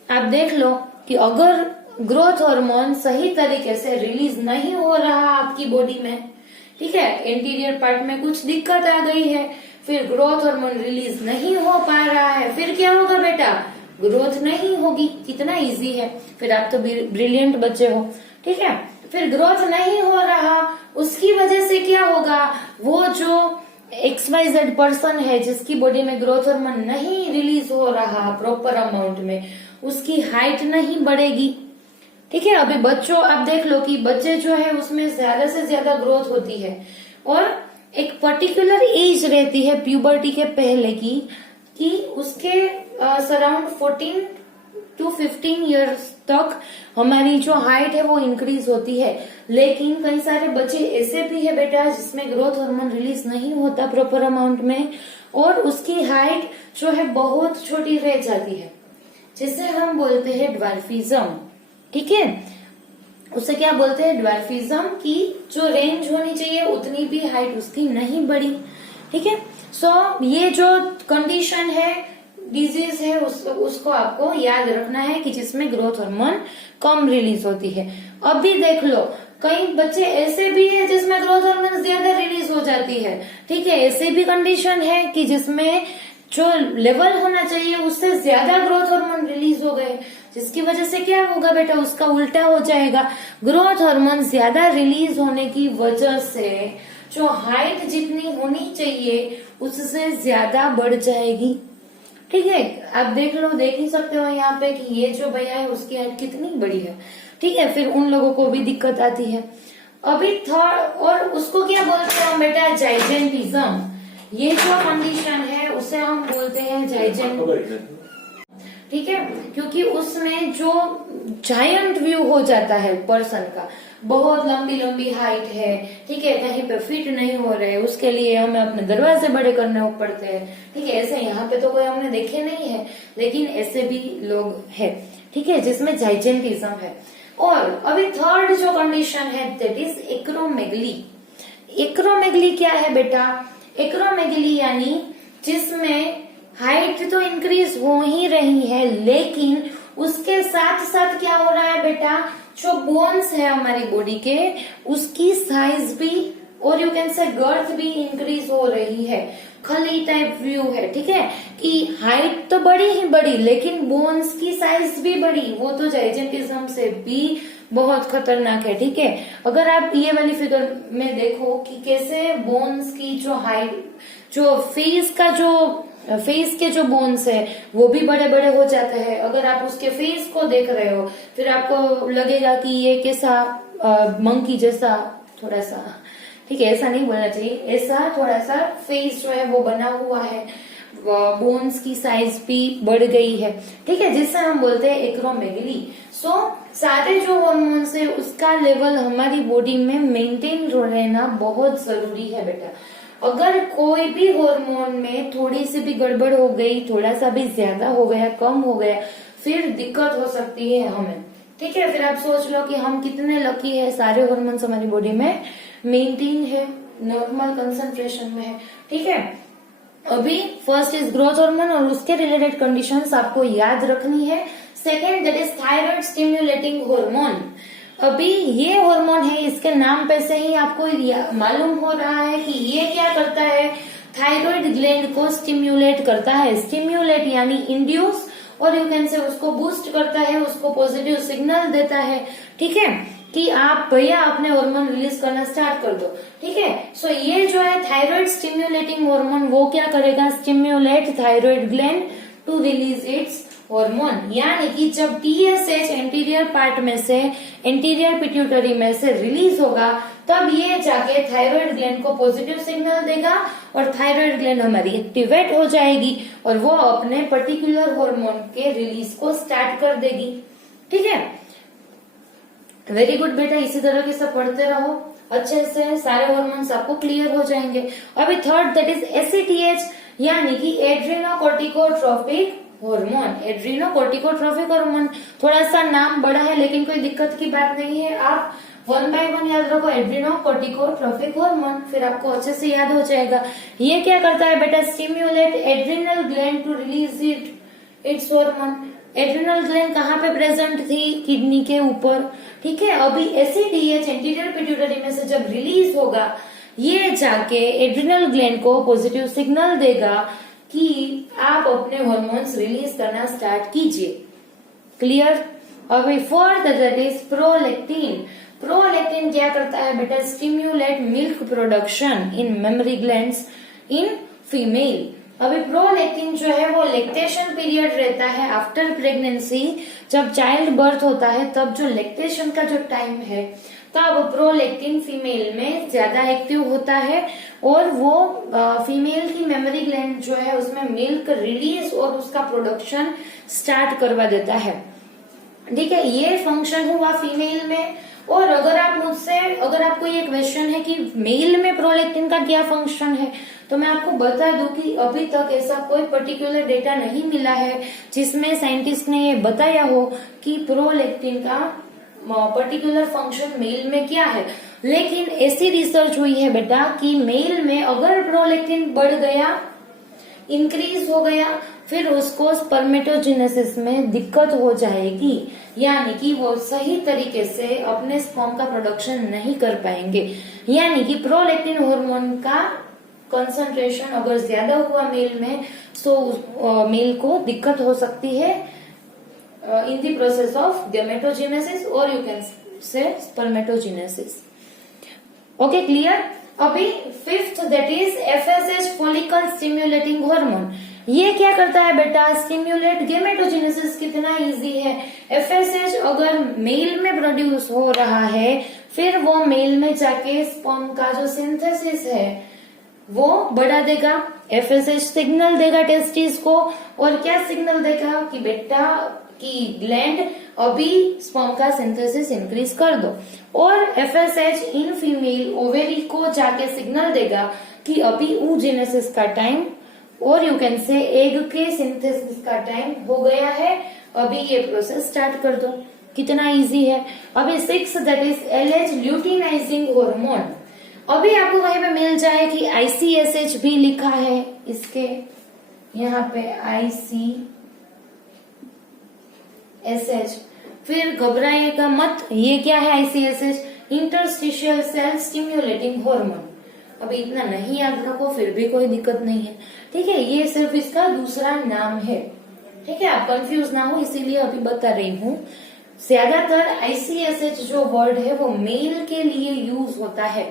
आप देख लो कि अगर ग्रोथ हार्मोन सही तरीके से रिलीज नहीं हो रहा आपकी बॉडी में, ठीक है, एंटीरियर पार्ट में कुछ दिक्कत आ गई है, फिर ग्रोथ हार्मोन रिलीज नहीं हो पा रहा है, फिर क्या होगा बेटा? ग्रोथ नहीं होगी। कितना इजी है, फिर आप तो ब्रिलियंट बच्चे हो, ठीक है। फिर ग्रोथ नहीं हो रहा, उसकी वजह से क्या होगा? वो जो XYZ पर्सन है जिसकी बॉडी में ग्रोथ हार्मोन नहीं रिलीज हो रहा प्रॉपर अमाउंट में, उसकी हाइट नहीं बढ़ेगी, ठीक है। अभी बच्चों आप देख लो कि बच्चे जो है उसमें ज्यादा से ज्यादा ग्रोथ होती है, और एक पर्टिकुलर एज रहती है प्यूबर्टी के पहले की, कि उसके सराउंड 14 to 15 इयर्स तक हमारी जो हाइट है वो इंक्रीज होती है। लेकिन कई सारे बच्चे ऐसे भी है बेटा जिसमें ग्रोथ हार्मोन रिलीज नहीं होता प्रॉपर अमाउंट में, और उसकी हाइट जो है बहुत छोटी रह जाती है, जिसे हम बोलते हैं ड्वार्फिज्म। ठीक है, उसे क्या बोलते हैं, ड्वार्फिज्म, की जो रेंज होनी चाहिए उतनी भी हाइट उसकी नहीं बढ़ी। ठीक है, सो ये जो कंडीशन है, डिजीज है, उसको आपको याद रखना है कि जिसमें ग्रोथ हार्मोन कम रिलीज होती है। अभी देख लो, कई बच्चे ऐसे भी है जिसमें ग्रोथ हार्मोन ज्यादा रिलीज हो जाती है। ठीक है, ऐसे भी कंडीशन है कि जिसमें जो लेवल होना चाहिए उससे ज्यादा ग्रोथ हार्मोन रिलीज हो गए, जिसकी वजह से क्या होगा बेटा, उसका उल्टा हो जाएगा। ग्रोथ हार्मोन ज्यादा रिलीज होने की वजह से जो हाइट जितनी होनी चाहिए उससे ज्यादा बढ़ जाएगी। ठीक है, आप देख ही सकते हो यहाँ पे कि ये जो भैया है उसकी हाइट कितनी बड़ी है। ठीक है, फिर उन लोगों को भी दिक्कत आती है। अभी थर्ड, और उसको क्या बोलते हैं हम बेटा, जाइजेंटिज्म। ये जो कंडीशन है उसे हम बोलते हैं जाइजेंट। ठीक है, क्योंकि उसमें जो जायंट व्यू हो जाता है पर्सन का, बहुत लंबी लंबी हाइट है। ठीक है, कहीं पे फिट नहीं हो रहे, उसके लिए हमें अपने दरवाजे बड़े करने पड़ते हैं। ठीक है, ऐसे यहाँ पे तो कोई हमने देखे नहीं है, लेकिन ऐसे भी लोग हैं। ठीक है, जिसमें जाइजेंटिज्म है। और अभी थर्ड जो कंडीशन है दैट इज एक्रोमेगली। एक्रोमेगली क्या है बेटा, एक्रोमेगली यानी जिसमें हाइट तो इंक्रीज हो ही रही है, लेकिन उसके साथ साथ क्या हो रहा है बेटा, जो बोन्स है हमारी बॉडी के उसकी साइज भी और यू कैन से गर्थ भी इंक्रीज हो रही है। खली टाइप व्यू है। ठीक है, कि हाइट तो बड़ी ही बड़ी लेकिन बोन्स की साइज भी बड़ी, वो तो जाइजेंटिज्म से भी बहुत खतरनाक है। ठीक है, अगर आप ये वाली फिगर में देखो कि कैसे बोन्स की जो हाइट, जो फेस के जो बोन्स है वो भी बड़े बड़े हो जाते हैं। अगर आप उसके फेस को देख रहे हो फिर आपको लगेगा कि ये कैसा मंकी जैसा थोड़ा सा, ठीक है, ऐसा नहीं बोलना चाहिए, ऐसा थोड़ा सा फेस जो है वो बना हुआ है, बोन्स की साइज भी बढ़ गई है। ठीक है, जिससे हम बोलते हैं एक्रोमेगली। सो सारे जो हॉर्मोन्स है उसका लेवल हमारी बॉडी में मेंटेन रहना बहुत जरूरी है बेटा। अगर कोई भी हार्मोन में थोड़ी सी भी गड़बड़ हो गई, थोड़ा सा भी ज्यादा हो गया, कम हो गया, फिर दिक्कत हो सकती है हमें। ठीक है, फिर आप सोच लो कि हम कितने लकी है, सारे हार्मोन्स हमारी बॉडी में मेंटेन है, नॉर्मल कंसंट्रेशन में है। ठीक है, अभी फर्स्ट इज ग्रोथ हार्मोन और उसके रिलेटेड कंडीशंस आपको याद रखनी है। Second that is thyroid stimulating hormone. अभी ये हार्मोन है, इसके नाम पे से ही आपको मालूम हो रहा है कि ये क्या करता है, थायराइड ग्लैंड को स्टिम्युलेट करता है। स्टिम्युलेट यानी इंड्यूस, और यू कैन से उसको बूस्ट करता है, उसको पॉजिटिव सिग्नल देता है। ठीक है, कि आप भैया अपने हार्मोन रिलीज करना स्टार्ट कर दो। ठीक है, सो ये जो है थायराइड स्टिम्युलेटिंग हार्मोन, वो क्या करेगा, stimulate thyroid gland to release its hormone. यानी कि जब TSH एंटीरियर पार्ट में से, एंटीरियर पिट्यूटरी में से रिलीज होगा, तब ये जाके थायराइड ग्लैंड को पॉजिटिव सिग्नल देगा और थायराइड ग्लैंड हमारी एक्टिवेट हो जाएगी और वो अपने पर्टिकुलर हार्मोन के रिलीज को स्टार्ट कर देगी। ठीक है, वेरी गुड बेटा, इसी तरह के सब पढ़ते रहो अच्छे से, सारे हार्मोन्स आपको क्लियर हो जाएंगे। अभी थर्ड दैट इज ACTH यानी कि एड्रेनोकोर्टिकोट्रोपिक हार्मोन। एड्रेनोकोर्टिकोट्रोपिक हार्मोन, थोड़ा सा नाम बड़ा है लेकिन कोई दिक्कत की बात नहीं है, आप 1 by 1 याद रखो, एड्रेनोकोर्टिकोट्रोपिक हार्मोन, फिर आपको अच्छे से याद हो जाएगा। ये क्या करता है बेटा, stimulate adrenal gland to release its hormone. Adrenal gland कहाँ पे प्रेजेंट थी, किडनी के ऊपर। ठीक है, अभी ACTH एंटीरियर पिट्यूटरी में से जब रिलीज होगा, ये जाके एड्रिनल ग्लैंड को पॉजिटिव सिग्नल देगा कि आप अपने हार्मोन्स रिलीज करना स्टार्ट कीजिए। क्लियर। अभी fourth that is prolactin. Prolactin क्या करता है बेटा, stimulate milk production in mammary glands in female. अभी प्रोलैक्टिन जो है वो लैक्टेशन पीरियड रहता है आफ्टर प्रेगनेंसी, जब चाइल्ड बर्थ होता है तब जो लैक्टेशन का जो टाइम है तब प्रोलैक्टिन फीमेल में ज्यादा एक्टिव होता है और वो फीमेल की मेमोरी ग्लैंड जो है उसमें मिल्क रिलीज और उसका प्रोडक्शन स्टार्ट करवा देता है। ठीक है, ये फंक्शन हुआ फीमेल में। और अगर आपको ये क्वेश्चन है कि मेल में प्रोलैक्टिन का क्या फंक्शन है, तो मैं आपको बता दूं कि अभी तक ऐसा कोई पर्टिकुलर डेटा नहीं मिला है जिसमें साइंटिस्ट ने ये बताया हो कि प्रोलैक्टिन का पर्टिकुलर फंक्शन मेल में क्या है। लेकिन ऐसी रिसर्च हुई है बेटा कि मेल में अगर प्रोलैक्टिन बढ़ गया, इंक्रीज हो गया, फिर उसको स्पर्मेटोजेनेसिस में दिक्कत हो जाएगी, यानी कि वो सही तरीके से अपने स्पर्म का प्रोडक्शन नहीं कर पाएंगे। यानी कि प्रोलैक्टिन हार्मोन का कंसंट्रेशन अगर ज्यादा हुआ मेल में, तो मेल को दिक्कत हो सकती है in the process of gametogenesis और you can say spermatogenesis. Okay, clear. अभी fifth that is FSH follicle stimulating hormone. ये क्या करता है बेटा? Stimulate gametogenesis. कितना इजी है। एफएसएच अगर मेल में प्रोड्यूस हो रहा है, फिर वो मेल में जाके स्पर्म का जो सिंथेसिस है वो बढ़ा देगा। एफएसएच सिग्नल देगा टेस्टिस को, और क्या सिग्नल देगा कि बेटा की ग्लैंड अभी स्पर्म का सिंथेसिस इंक्रीज कर दो। और एफएसएच इन फीमेल ओवेरी को जाके सिग्नल देगा कि अभी oogenesis का टाइम और यू कैन से एग के सिंथेसिस का टाइम हो गया है, अभी ये प्रोसेस स्टार्ट कर दो। कितना इजी है। अभी six that is LH luteinizing hormone. अभी आपको कहीं पे मिल जाए कि आईसीएसएच भी लिखा है, इसके यहाँ पे आईसीएसएच, फिर घबराइएगा मत। ये क्या है ICSH? Interstitial cell stimulating hormone. अभी इतना नहीं याद रखो, फिर भी कोई दिक्कत नहीं है, ठीक है। ये सिर्फ इसका दूसरा नाम है, ठीक है। आप कंफ्यूज ना हो, इसीलिए अभी बता रही हूँ। ज्यादातर आईसीएसएच जो वर्ड है वो मेल के लिए यूज होता है,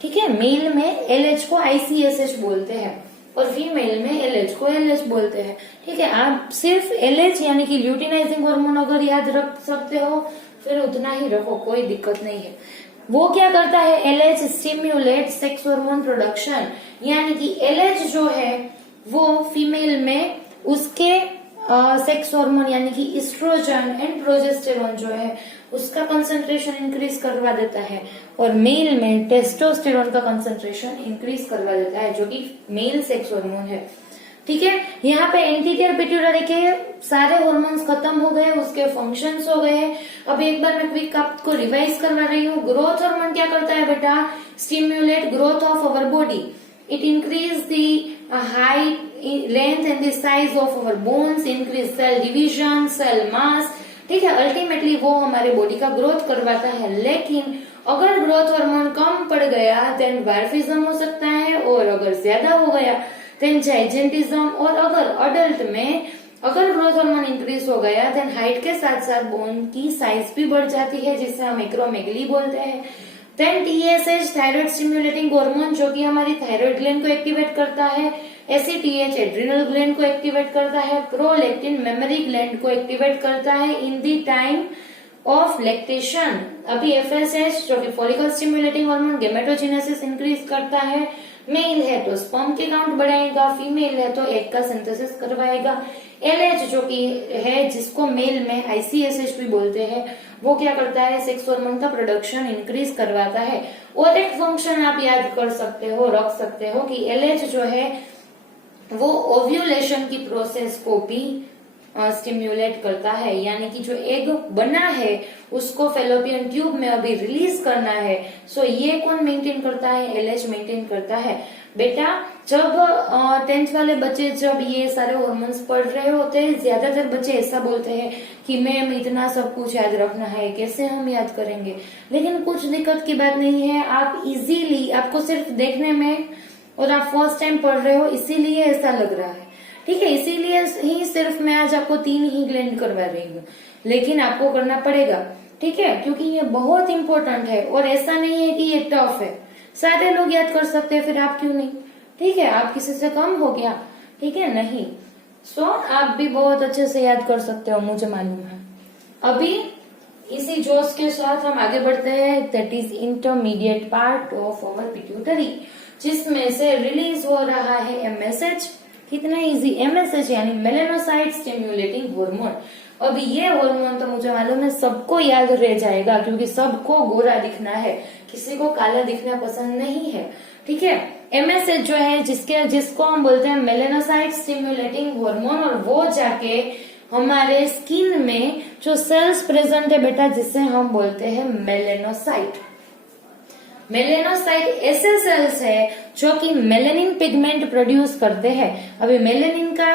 ठीक है। मेल में एलएच को आईसीएसएच बोलते हैं और फीमेल में एलएच को एलएच बोलते हैं, ठीक है। आप सिर्फ एलएच यानी कि ल्यूटिनाइजिंग हार्मोन अगर याद रख सकते हो, फिर उतना ही रखो, कोई दिक्कत नहीं है। वो क्या करता है? LH stimulate sex hormone production, यानी कि एलएच जो है वो फीमेल में उसके सेक्स हार्मोन यानी कि एस्ट्रोजन एंड प्रोजेस्टेरोन जो है उसका कंसंट्रेशन इंक्रीज करवा देता है, और मेल में टेस्टोस्टेरोन का कंसंट्रेशन इंक्रीज करवा देता है, जो कि मेल सेक्स हार्मोन है, ठीक है। यहाँ पे एंटीरियर पिट्यूटरी के सारे हार्मोन्स खत्म हो गए, उसके फंक्शंस हो गए। अब एक बार मैं क्विक आपको रिवाइज करवा रही हूँ। ग्रोथ हार्मोन क्या करता है बेटा? Stimulate growth of our body. It increase the height, length and the size of our bones, increase cell division, cell mass, ठीक है। अल्टीमेटली वो हमारे बॉडी का ग्रोथ करवाता है। लेकिन अगर ग्रोथ हार्मोन कम पड़ गया देन वार्फिज्म हो सकता है, और अगर ज्यादा हो गया देन जाइजेंटिज्म, और अगर अडल्ट में अगर ग्रोथ हार्मोन इंक्रीज हो गया देन हाइट के साथ साथ बोन की साइज भी बढ़ जाती है, जिसे हम एक्रोमेगली बोलते हैं। Then TSH thyroid stimulating hormone, जो कि हमारी थायराइड ग्लैंड को एक्टिवेट करता है। एसीटीएच एड्रिनल ग्लैंड को एक्टिवेट करता है। प्रोलैक्टिन मेमोरी ग्लैंड को एक्टिवेट करता है in the time of lactation. अभी एफएसएच जो कि follicle stimulating hormone gametogenesis increase करता है। मेल है तो स्पर्म के काउंट बढ़ाएगा, फीमेल है तो एग का सिंथेसिस करवाएगा। एलएच जो कि है जिसको मेल में आईसीएसएच भी बोलते हैं, वो क्या करता है? सेक्स हार्मोन का प्रोडक्शन इंक्रीज करवाता है। और एक फंक्शन आप याद कर सकते हो, रख सकते हो कि एलएच जो है वो ओव्यूलेशन की प्रोसेस को भी स्टिम्युलेट करता है, यानी कि जो एग बना है उसको फेलोपियन ट्यूब में अभी रिलीज करना है। सो ये कौन मेंटेन करता है? एलएच मेंटेन करता है। बेटा जब 10th वाले बच्चे जब ये सारे हार्मोन्स पढ़ रहे होते हैं, ज्यादातर बच्चे ऐसा बोलते हैं कि मैम इतना सब कुछ याद रखना है, कैसे हम याद करेंगे? लेकिन कुछ दिक्कत की बात नहीं है, आप इजीली, आपको सिर्फ देखने में, और आप फर्स्ट टाइम पढ़ रहे हो इसीलिए ऐसा लग रहा है, ठीक है। इसीलिए ही सिर्फ मैं आज आपको 3 ही ग्लैंड करवा रही हूँ, लेकिन आपको करना पड़ेगा, ठीक है, क्योंकि ये बहुत इंपॉर्टेंट है। और ऐसा नहीं है कि ये टफ है, सारे लोग याद कर सकते हैं, फिर आप क्यों नहीं? ठीक है, आप किसी से कम हो गया? ठीक है, नहीं। सो आप भी बहुत अच्छे से याद कर सकते हो, मुझे मालूम है। अभी इसी जोश के साथ हम आगे बढ़ते हैं, that is intermediate part of our pituitary, जिसमें से रिलीज हो रहा है एमएसएच। कितना इजी, एमएसएच यानी मेलेनोसाइट स्टिम्युलेटिंग हार्मोन। अब ये हार्मोन तो मुझे मालूम है सबको याद रह जाएगा, क्योंकि सबको गोरा दिखना है, किसी को काला दिखना पसंद नहीं है। ठीक है, एमएसएच जो है जिसको हम बोलते हैं मेलेनोसाइट स्टिमुलेटिंग हार्मोन, और वो जाके हमारे स्किन में जो सेल्स प्रेजेंट है बेटा, जिसे हम बोलते हैं मेलेनोसाइट। मेलेनोसाइट ऐसे सेल्स है जो कि मेलेनिन पिगमेंट प्रोड्यूस करते हैं। अभी मेलेनिन का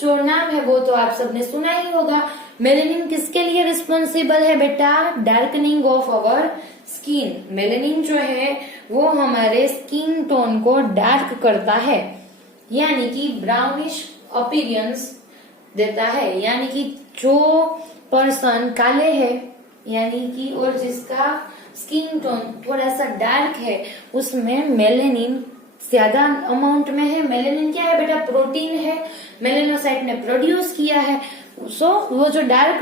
जो नाम है वो तो आप सबने सुना ही होगा। मेलेनिन किसके लिए रिस्पॉन्सिबल है बेटा? Darkening of our skin. Melanin जो है वो हमारे स्किन टोन को डार्क करता है, यानी कि ब्राउनिश अपीयरेंस देता है। यानी कि जो पर्सन काले है यानी कि, और जिसका स्किन टोन थोड़ा सा डार्क है, उसमें मेलेनिन ज्यादा अमाउंट में है। मेलेनिन क्या है बेटा? प्रोटीन है, मेलेनोसाइट ने प्रोड्यूस किया है। सो वो जो डार्क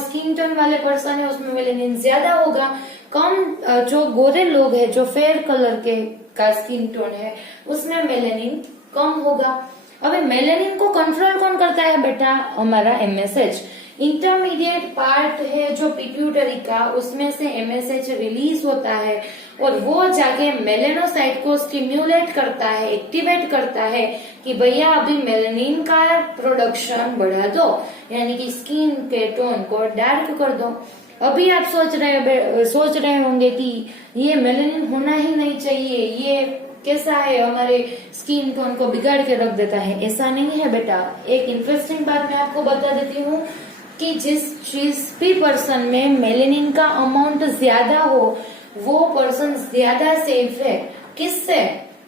स्किन टोन वाले पर्सन है उसमें मेलेनिन ज्यादा होगा। कम जो गोरे लोग हैं, जो फेयर कलर के का स्किन टोन है, उसमें मेलेनिन कम होगा। अबे मेलेनिन को कंट्रोल कौन करता है बेटा? हमारा एमएसएच। इंटरमीडिएट पार्ट है जो पिट्यूटरी का, उसमें से एमएसएच रिलीज होता है और वो जाके मेलेनोसाइट को स्टिम्युलेट करता है, एक्टिवेट करता है कि भैया अभी मेलेनिन का प्रोडक्शन बढ़ा दो, यानी कि स्किन के टोन को डार्क कर दो। अभी आप सोच रहे होंगे कि ये मेलेनिन होना ही नहीं चाहिए, ये कैसा है, हमारे स्किन टोन को बिगाड़ के रख देता है। ऐसा नहीं है बेटा। एक इंटरेस्टिंग बात मैं आपको बता देती हूँ कि जिस भी पर्सन में मेलेनिन का अमाउंट ज्यादा हो वो पर्सन ज्यादा सेफ है। किससे?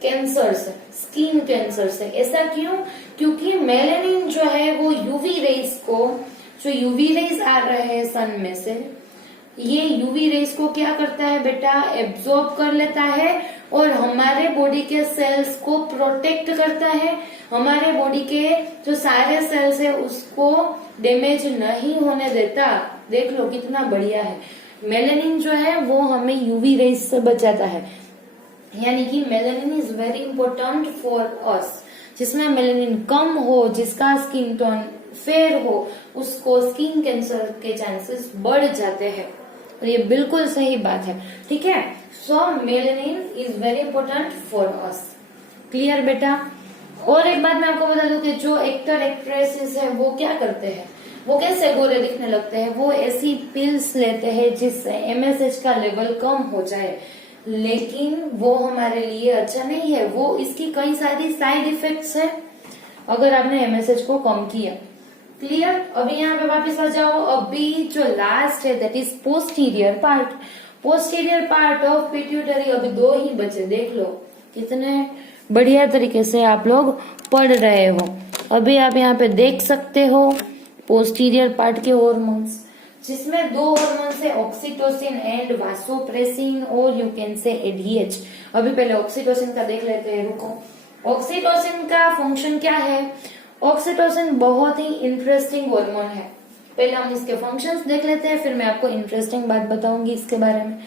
कैंसर से, स्किन कैंसर से। ऐसा क्यों? क्योंकि मेलेनिन जो है वो यूवी रेज को, जो यूवी रेज आ रहे हैं सन में से, ये यूवी रेज को क्या करता है बेटा? एब्जॉर्ब कर लेता है और हमारे बॉडी के सेल्स को प्रोटेक्ट करता है। हमारे बॉडी के जो सारे सेल्स है उसको डैमेज नहीं होने देता। देख लो कितना बढ़िया है। मेलेनिन जो है वो हमें यूवी रेज से बचाता है, यानी कि melanin is very important for अस। जिसमें मेलेनिन कम हो, जिसका स्किन टोन फेयर हो, उसको स्किन कैंसर के चांसेस बढ़ जाते हैं। और ये बिल्कुल सही बात है। ठीक है, so melanin is very important for us. Clear बेटा? और एक बात मैं आपको बता दूं कि जो एक्टर एक्ट्रेसेस है वो क्या करते हैं, वो कैसे गोरे दिखने लगते हैं? वो ऐसी पिल्स लेते हैं जिससे एमएसएच का लेवल कम हो जाए, लेकिन वो हमारे लिए अच्छा नहीं है। वो इसकी कई सारी साइड इफेक्ट्स है अगर आपने एमएसएच को कम किया। क्लियर? अभी यहाँ पे वापस आ जाओ। अभी जो लास्ट है that is posterior part. Posterior part of pituitary. अभी दो ही बचे, देख लो कितने बढ़िया तरीके से आप लोग पढ़ रहे हो। अभी आप यहाँ पे देख सकते हो पोस्टीरियर पार्ट के हॉर्मोन्स, जिसमें दो हॉर्मोन्स है, ऑक्सीटोसिन एंड वासोप्रेसिन, और यू कैन से एडीएच। अभी पहले ऑक्सीटोसिन का देख लेते हैं, रुको। ऑक्सीटोसिन का फंक्शन क्या है? ऑक्सीटोसिन बहुत ही इंटरेस्टिंग हार्मोन है। पहले हम इसके फंक्शंस देख लेते हैं, फिर मैं आपको इंटरेस्टिंग बात बताऊंगी इसके बारे में।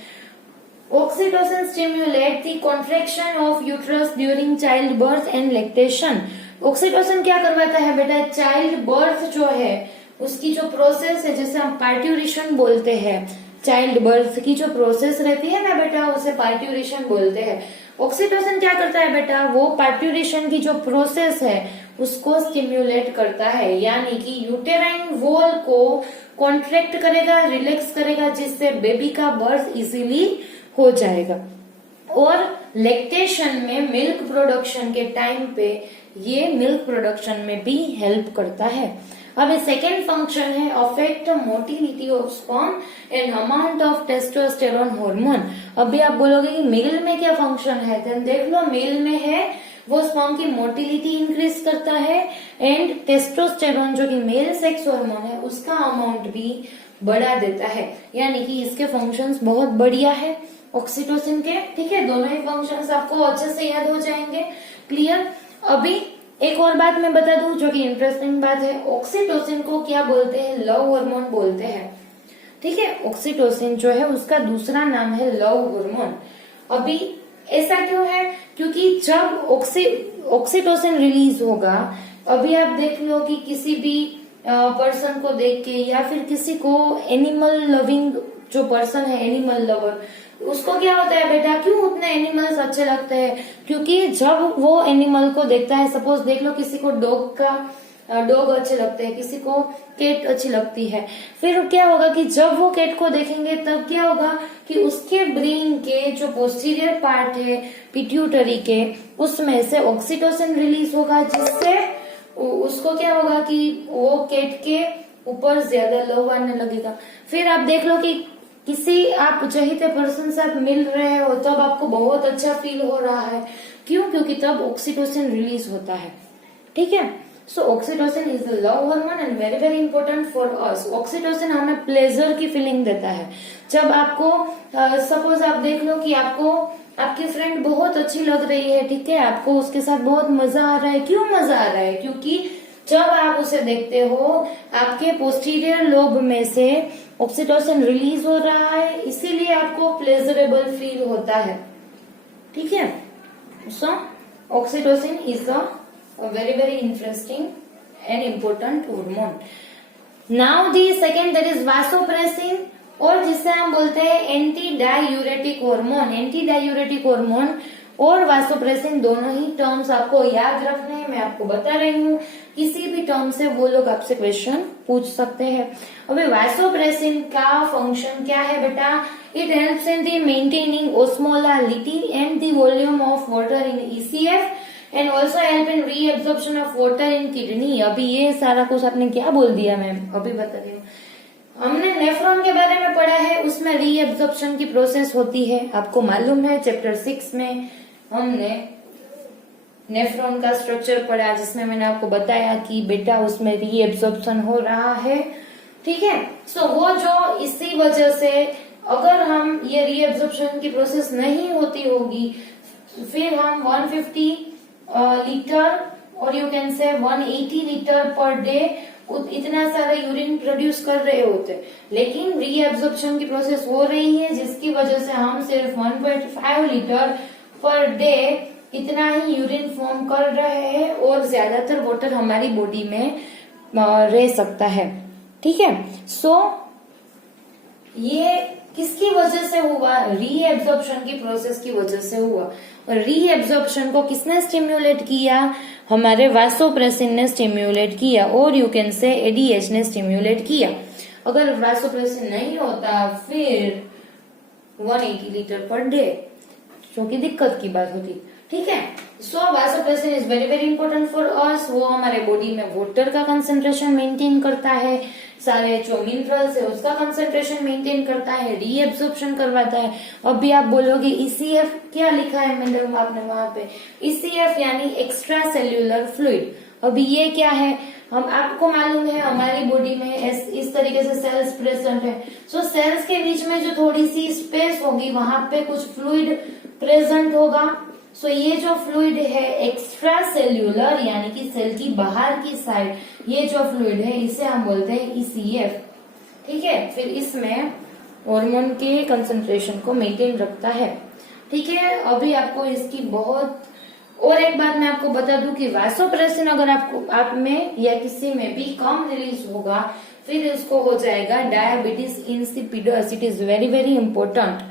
Oxytocin stimulate the contraction of uterus during child birth and lactation. Oxytocin क्या करवाता है बेटा? चाइल्ड बर्थ जो है उसकी जो प्रोसेस है, जिसे हम पार्ट्यूरेशन बोलते हैं, चाइल्ड बर्थ की जो प्रोसेस रहती है ना बेटा, उसे पार्ट्यूरेशन बोलते हैं। ऑक्सीटोसिन क्या करता है बेटा? वो पार्ट्यूरेशन की जो प्रोसेस है उसको स्टिम्युलेट करता है, यानी कि यूटेराइन वॉल को कॉन्ट्रैक्ट करेगा, रिलैक्स करेगा, जिससे बेबी का बर्थ इजीली हो जाएगा। और लैक्टेशन में, मिल्क प्रोडक्शन के टाइम पे ये मिल्क प्रोडक्शन में भी हेल्प करता है। अब सेकेंड फंक्शन है affect motility of sperm and amount of testosterone hormone. अभी आप बोलोगे कि मेल में क्या फंक्शन है, तो देख लो मेल में है वो स्पर्म की मोटिलिटी इंक्रीज करता है एंड टेस्टोस्टेरोन जो कि मेल सेक्स हार्मोन है उसका अमाउंट भी बढ़ा देता है, यानी कि इसके फंक्शंस बहुत बढ़िया है ऑक्सीटोसिन के। ठीक है, दोनों ही फंक्शंस आपको अच्छे से याद हो जाएंगे। क्लियर? अभी एक और बात मैं बता दूं जो कि इंटरेस्टिंग बात है। ऑक्सीटोसिन को क्या बोलते हैं? लव हार्मोन बोलते हैं। ठीक है, ऑक्सीटोसिन जो है उसका दूसरा नाम है लव हार्मोन। अभी ऐसा क्यों है? क्योंकि जब ऑक्सीटोसिन रिलीज होगा, अभी आप देख लो कि किसी भी पर्सन को देख के, या फिर किसी को एनिमल लविंग जो पर्सन है, एनिमल लवर, उसको क्या होता है बेटा, क्यों उतने एनिमल्स अच्छे लगते हैं? क्योंकि जब वो एनिमल को देखता है, सपोज देख लो किसी को डॉग अच्छे लगते हैं, किसी को कैट अच्छी लगती है, फिर क्या होगा कि जब वो कैट को देखेंगे तब क्या होगा कि उसके ब्रेन के जो पोस्टीरियर पार्ट है पिट्यूटरी के, उसमें से ऑक्सीटोसिन रिलीज होगा, जिससे उसको क्या होगा कि वो कैट के ऊपर ज्यादा लव आने लगेगा। फिर आप देख लो कि किसी आप चाहते पर्सन से आप मिल रहे हो तब आपको बहुत अच्छा फील हो रहा है, क्यों? क्योंकि तब ऑक्सीटोसिन रिलीज होता है। ठीक है, so oxytocin is the love hormone and very very important for us. Oxytocin हमें प्लेजर की फीलिंग देता है। जब आपको सपोज आप देख लो कि आपको आपकी फ्रेंड बहुत अच्छी लग रही है, ठीक है, आपको उसके साथ बहुत मजा आ रहा है। क्यों मजा आ रहा है? क्योंकि जब आप उसे देखते हो आपके पोस्टीरियर लोब में से ऑक्सीटोसिन रिलीज हो रहा है, इसीलिए आपको प्लेजरेबल फील होता है। ठीक है, so oxytocin is a very very interesting and important hormone. Now the second, that is vasopressin, और जिसे हम बोलते हैं anti diuretic hormone. Anti diuretic hormone और वासोप्रेसिन दोनों ही टर्म्स आपको याद रखने हैं, मैं आपको बता रही हूँ। किसी भी टर्म से वो लोग आपसे क्वेश्चन पूछ सकते हैं। अभी वासोप्रेसिन का फंक्शन क्या है बेटा? It helps in the maintaining osmolality and the volume of water in ECF and also help in reabsorption of water in kidney. अभी ये सारा कुछ आपने क्या बोल दिया मैम? अभी बता रही हूँ। हमने नेफ्रॉन के बारे में पढ़ा है, उसमें रीएब्जॉर्प्शन की प्रोसेस होती है, आपको मालूम है। चैप्टर 6 में हमने नेफ्रॉन का स्ट्रक्चर पढ़ा, जिसमें मैंने आपको बताया कि बेटा उसमें रीएब्जॉर्प्शन हो रहा है। ठीक है, सो वो जो इसी वजह से अगर हम ये रीएब्जॉर्प्शन की प्रोसेस नहीं होती होगी, फिर हम 150 लीटर और यू कैन से 180 लीटर पर डे इतना सारा यूरिन प्रोड्यूस कर रहे होते, लेकिन रीएब्जॉर्प्शन की प्रोसेस हो रही है, जिसकी वजह से हम सिर्फ 1.5 लीटर पर डे इतना ही यूरिन फॉर्म कर रहे हैं और ज्यादातर वाटर हमारी बॉडी में रह सकता है। ठीक है, सो ये किसकी वजह से हुआ? रीएब्जॉर्प्शन की प्रोसेस की वजह से हुआ। और रीएब्जॉर्प्शन को किसने स्टिम्युलेट किया? हमारे वासोप्रेसिन ने स्टिम्युलेट किया, और यू कैन से एडीएच ने स्टिम्युलेट किया। अगर वासोप्रेसिन नहीं होता फिर 180 लीटर पर डे, जो कि दिक्कत की बात होती। ठीक है, so vasopressin is very very important for us. वो हमारे बॉडी में वाटर का कंसेंट्रेशन मेंटेन करता है, सारे जो मिनरल्स है उसका कंसेंट्रेशन मेंटेन करता है, रीएब्जॉर्प्शन करवाता है। अभी आप बोलोगे ईसीएफ क्या लिखा है मैडम आपने वहां पे? ईसीएफ यानी एक्स्ट्रा सेल्यूलर फ्लूइड। अभी ये क्या है? हम आपको मालूम है हमारी बॉडी में इस तरीके से सेल्स प्रेजेंट है। सो सेल्स के बीच में जो थोड़ी सी स्पेस होगी वहां पे कुछ फ्लूइड प्रेजेंट होगा। सो ये जो फ्लूइड है एक्स्ट्रा सेल्यूलर यानी कि सेल की बाहर की साइड, ये जो फ्लूइड है इसे हम बोलते हैं ईसीएफ। ठीक है, फिर इसमें हार्मोन के कंसंट्रेशन को मेंटेन रखता है। ठीक है, अभी आपको इसकी बहुत और एक बात मैं आपको बता दूं कि वासोप्रेसिन अगर आप में या किसी में भी कम रिलीज होगा फिर इसको हो जाएगा diabetes insipidus. It is very very important.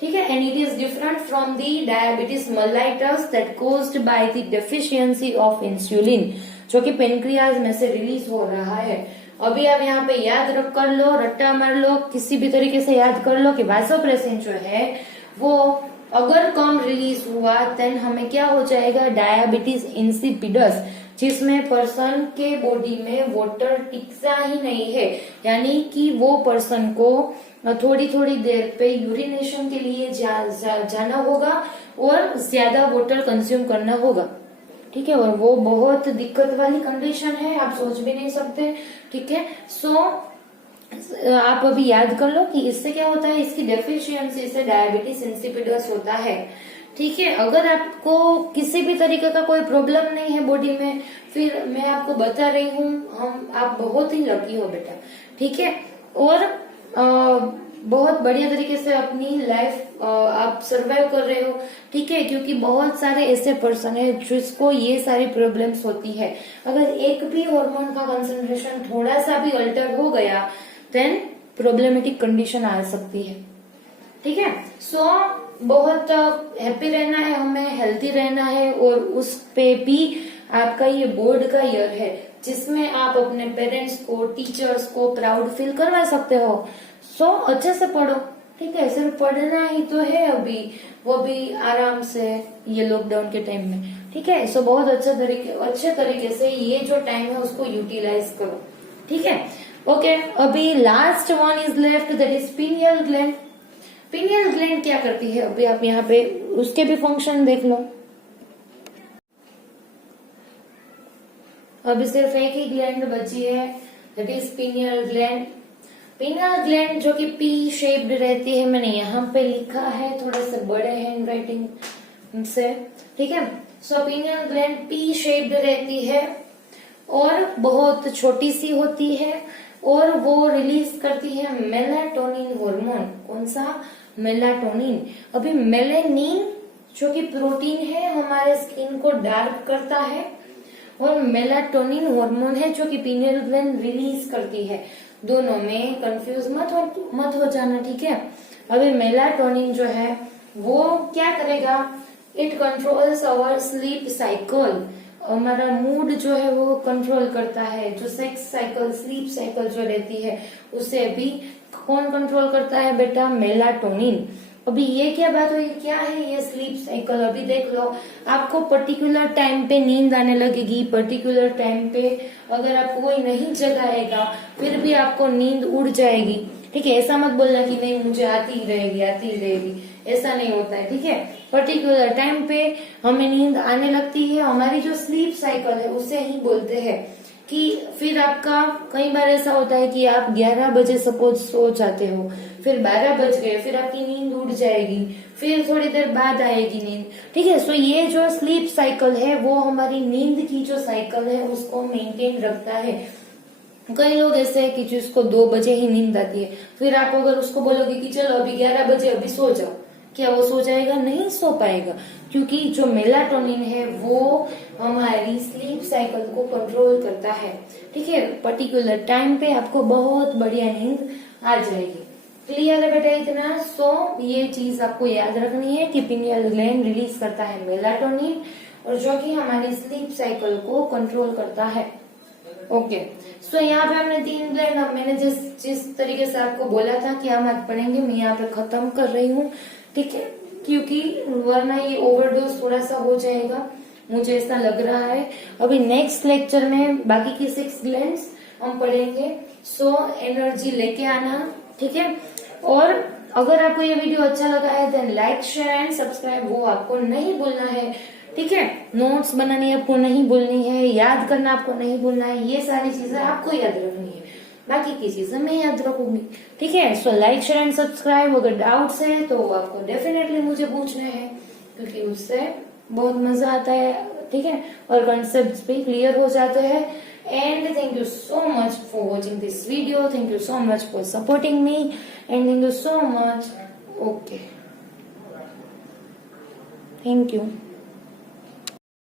ठीक है, and it is different from the diabetes mellitus that caused by the deficiency of insulin, जो कि पेनक्रियाज में से रिलीज हो रहा है। अभी आप यहाँ पे याद रख कर लो, रट्टा मार लो, किसी भी तरीके से याद कर लो कि वासोप्रेसिन जो है वो अगर कम रिलीज हुआ देन हमें क्या हो जाएगा? डायबिटीज इंसिपिडस, जिसमें पर्सन के बॉडी में वाटर टिकता ही नहीं है, यानी कि वो पर्सन को थोड़ी थोड़ी देर पे यूरिनेशन के लिए जाना होगा और ज्यादा वाटर कंज्यूम करना होगा। ठीक है, और वो बहुत दिक्कत वाली कंडीशन है, आप सोच भी नहीं सकते। ठीक है, सो आप अभी याद कर लो कि इससे क्या होता है, इसकी डेफिशिएंसी से डायबिटीज इंसिपिडस होता है। ठीक है, अगर आपको किसी भी तरीके का कोई प्रॉब्लम नहीं है बॉडी में, फिर मैं आपको बता रही हूँ आप बहुत ही लकी हो बेटा। ठीक है, और बहुत बढ़िया तरीके से अपनी लाइफ आप सरवाइव कर रहे हो, ठीक है। क्योंकि बहुत सारे ऐसे पर्सन है जिसको ये सारी प्रॉब्लम्स होती है। अगर एक भी हार्मोन का कंसंट्रेशन थोड़ा सा भी अल्टर हो गया देन प्रॉब्लमेटिक कंडीशन आ सकती है, ठीक है। सो बहुत हैप्पी रहना है, हमें हेल्थी रहना है। और उस पे भी आपका ये बोर्ड का ईयर है जिसमें आप अपने पेरेंट्स को, टीचर्स को प्राउड फील करवा सकते हो। सो अच्छे से पढ़ो, ठीक है। सिर्फ पढ़ना ही तो है अभी, वो भी आराम से ये लॉकडाउन के टाइम में, ठीक है। सो बहुत अच्छे तरीके से ये जो टाइम है उसको यूटिलाइज करो, ठीक है। ओके, अभी last one is left, that is pineal gland. Pineal gland क्या करती है, अभी आप यहाँ पे उसके भी फंक्शन देख लो। अभी सिर्फ एक ही ग्लैंड बची है, that is pineal gland. Pineal gland जो कि पी शेप्ड रहती है, मैंने यहाँ पे लिखा है थोड़े से बड़े हैंड राइटिंग से, ठीक है। सो पीनियल ग्लैंड पी शेप्ड रहती है और बहुत छोटी सी होती है और वो रिलीज करती है मेलाटोनिन हार्मोन। कौन सा? मेलाटोनिन। अभी मेलेनिन जो कि प्रोटीन है हमारे स्किन को डार्क करता है और मेलाटोनिन हार्मोन है जो कि पीनियल ग्लैंड रिलीज करती है। दोनों में कंफ्यूज मत हो जाना, ठीक है। अभी मेलाटोनिन जो है वो क्या करेगा, it controls our sleep cycle. हमारा मूड जो है वो कंट्रोल करता है। जो सेक्स साइकिल, स्लीप साइकिल जो रहती है उसे भी कौन कंट्रोल करता है बेटा? मेलाटोनिन। अभी ये क्या बात हुई, क्या है ये स्लीप साइकिल? अभी देख लो, आपको पर्टिकुलर टाइम पे नींद आने लगेगी, पर्टिकुलर टाइम पे अगर आपको कोई नहीं जगाएगा फिर भी आपको नींद उड़ जाएगी, ठीक है। ऐसा मत बोलना कि नहीं मुझे आती ही रहेगी, ऐसा नहीं होता है, ठीक है। पर्टिकुलर टाइम पे हमें नींद आने लगती है, हमारी जो स्लीप साइकिल है उसे ही बोलते हैं कि फिर आपका कई बार ऐसा होता है कि आप 11 बजे सपोज सो जाते हो, फिर 12 बज गए, फिर आपकी नींद उड़ जाएगी, फिर थोड़ी देर बाद आएगी नींद, ठीक है। सो ये जो स्लीप साइकिल है वो हमारी नींद की जो साइकिल है उसको मेंटेन रखता है। कई लोग ऐसे है कि जिसको 2 बजे ही नींद आती है, फिर आप अगर उसको बोलोगे कि चलो अभी 11 बजे अभी सो जाओ, क्या वो सो जाएगा? नहीं सो पाएगा, क्योंकि जो मेलाटोनिन है वो हमारी स्लीप साइकिल को कंट्रोल करता है, ठीक है। पर्टिकुलर टाइम पे आपको बहुत बढ़िया नींद आ जाएगी। क्लियर है बेटा इतना? सो ये चीज आपको याद रखनी है कि पिनियल ग्लैंड रिलीज करता है मेलाटोनिन और जो कि हमारी स्लीप साइकिल को कंट्रोल करता है। ओके, सो यहाँ पे हमने 3 ग्लैंड, अब मैंने जिस तरीके से आपको बोला था कि हम आज पढ़ेंगे, मैं यहाँ पे खत्म कर रही हूँ, ठीक है। क्योंकि वरना ये ओवरडोज थोड़ा सा हो जाएगा, मुझे ऐसा लग रहा है। अभी नेक्स्ट लेक्चर में बाकी की 6 ग्लैंड्स हम पढ़ेंगे। सो एनर्जी लेके आना, ठीक है। और अगर आपको ये वीडियो अच्छा लगा है then like, share and subscribe वो आपको नहीं भूलना है, ठीक है। नोट्स बनानी आपको नहीं भूलनी है, याद करना आपको नहीं भूलना है, ये सारी चीजें आपको याद रखनी है, बाकी की चीजें मैं याद रखूंगी, ठीक है। So like, share and subscribe. अगर डाउट्स है तो आपको डेफिनेटली मुझे पूछने हैं, क्योंकि उससे बहुत मजा आता है, ठीक है, और कॉन्सेप्ट्स भी क्लियर हो जाते हैं। And thank you so much for watching this video. Thank you so much for supporting me. And thank you so much. Okay. Thank you.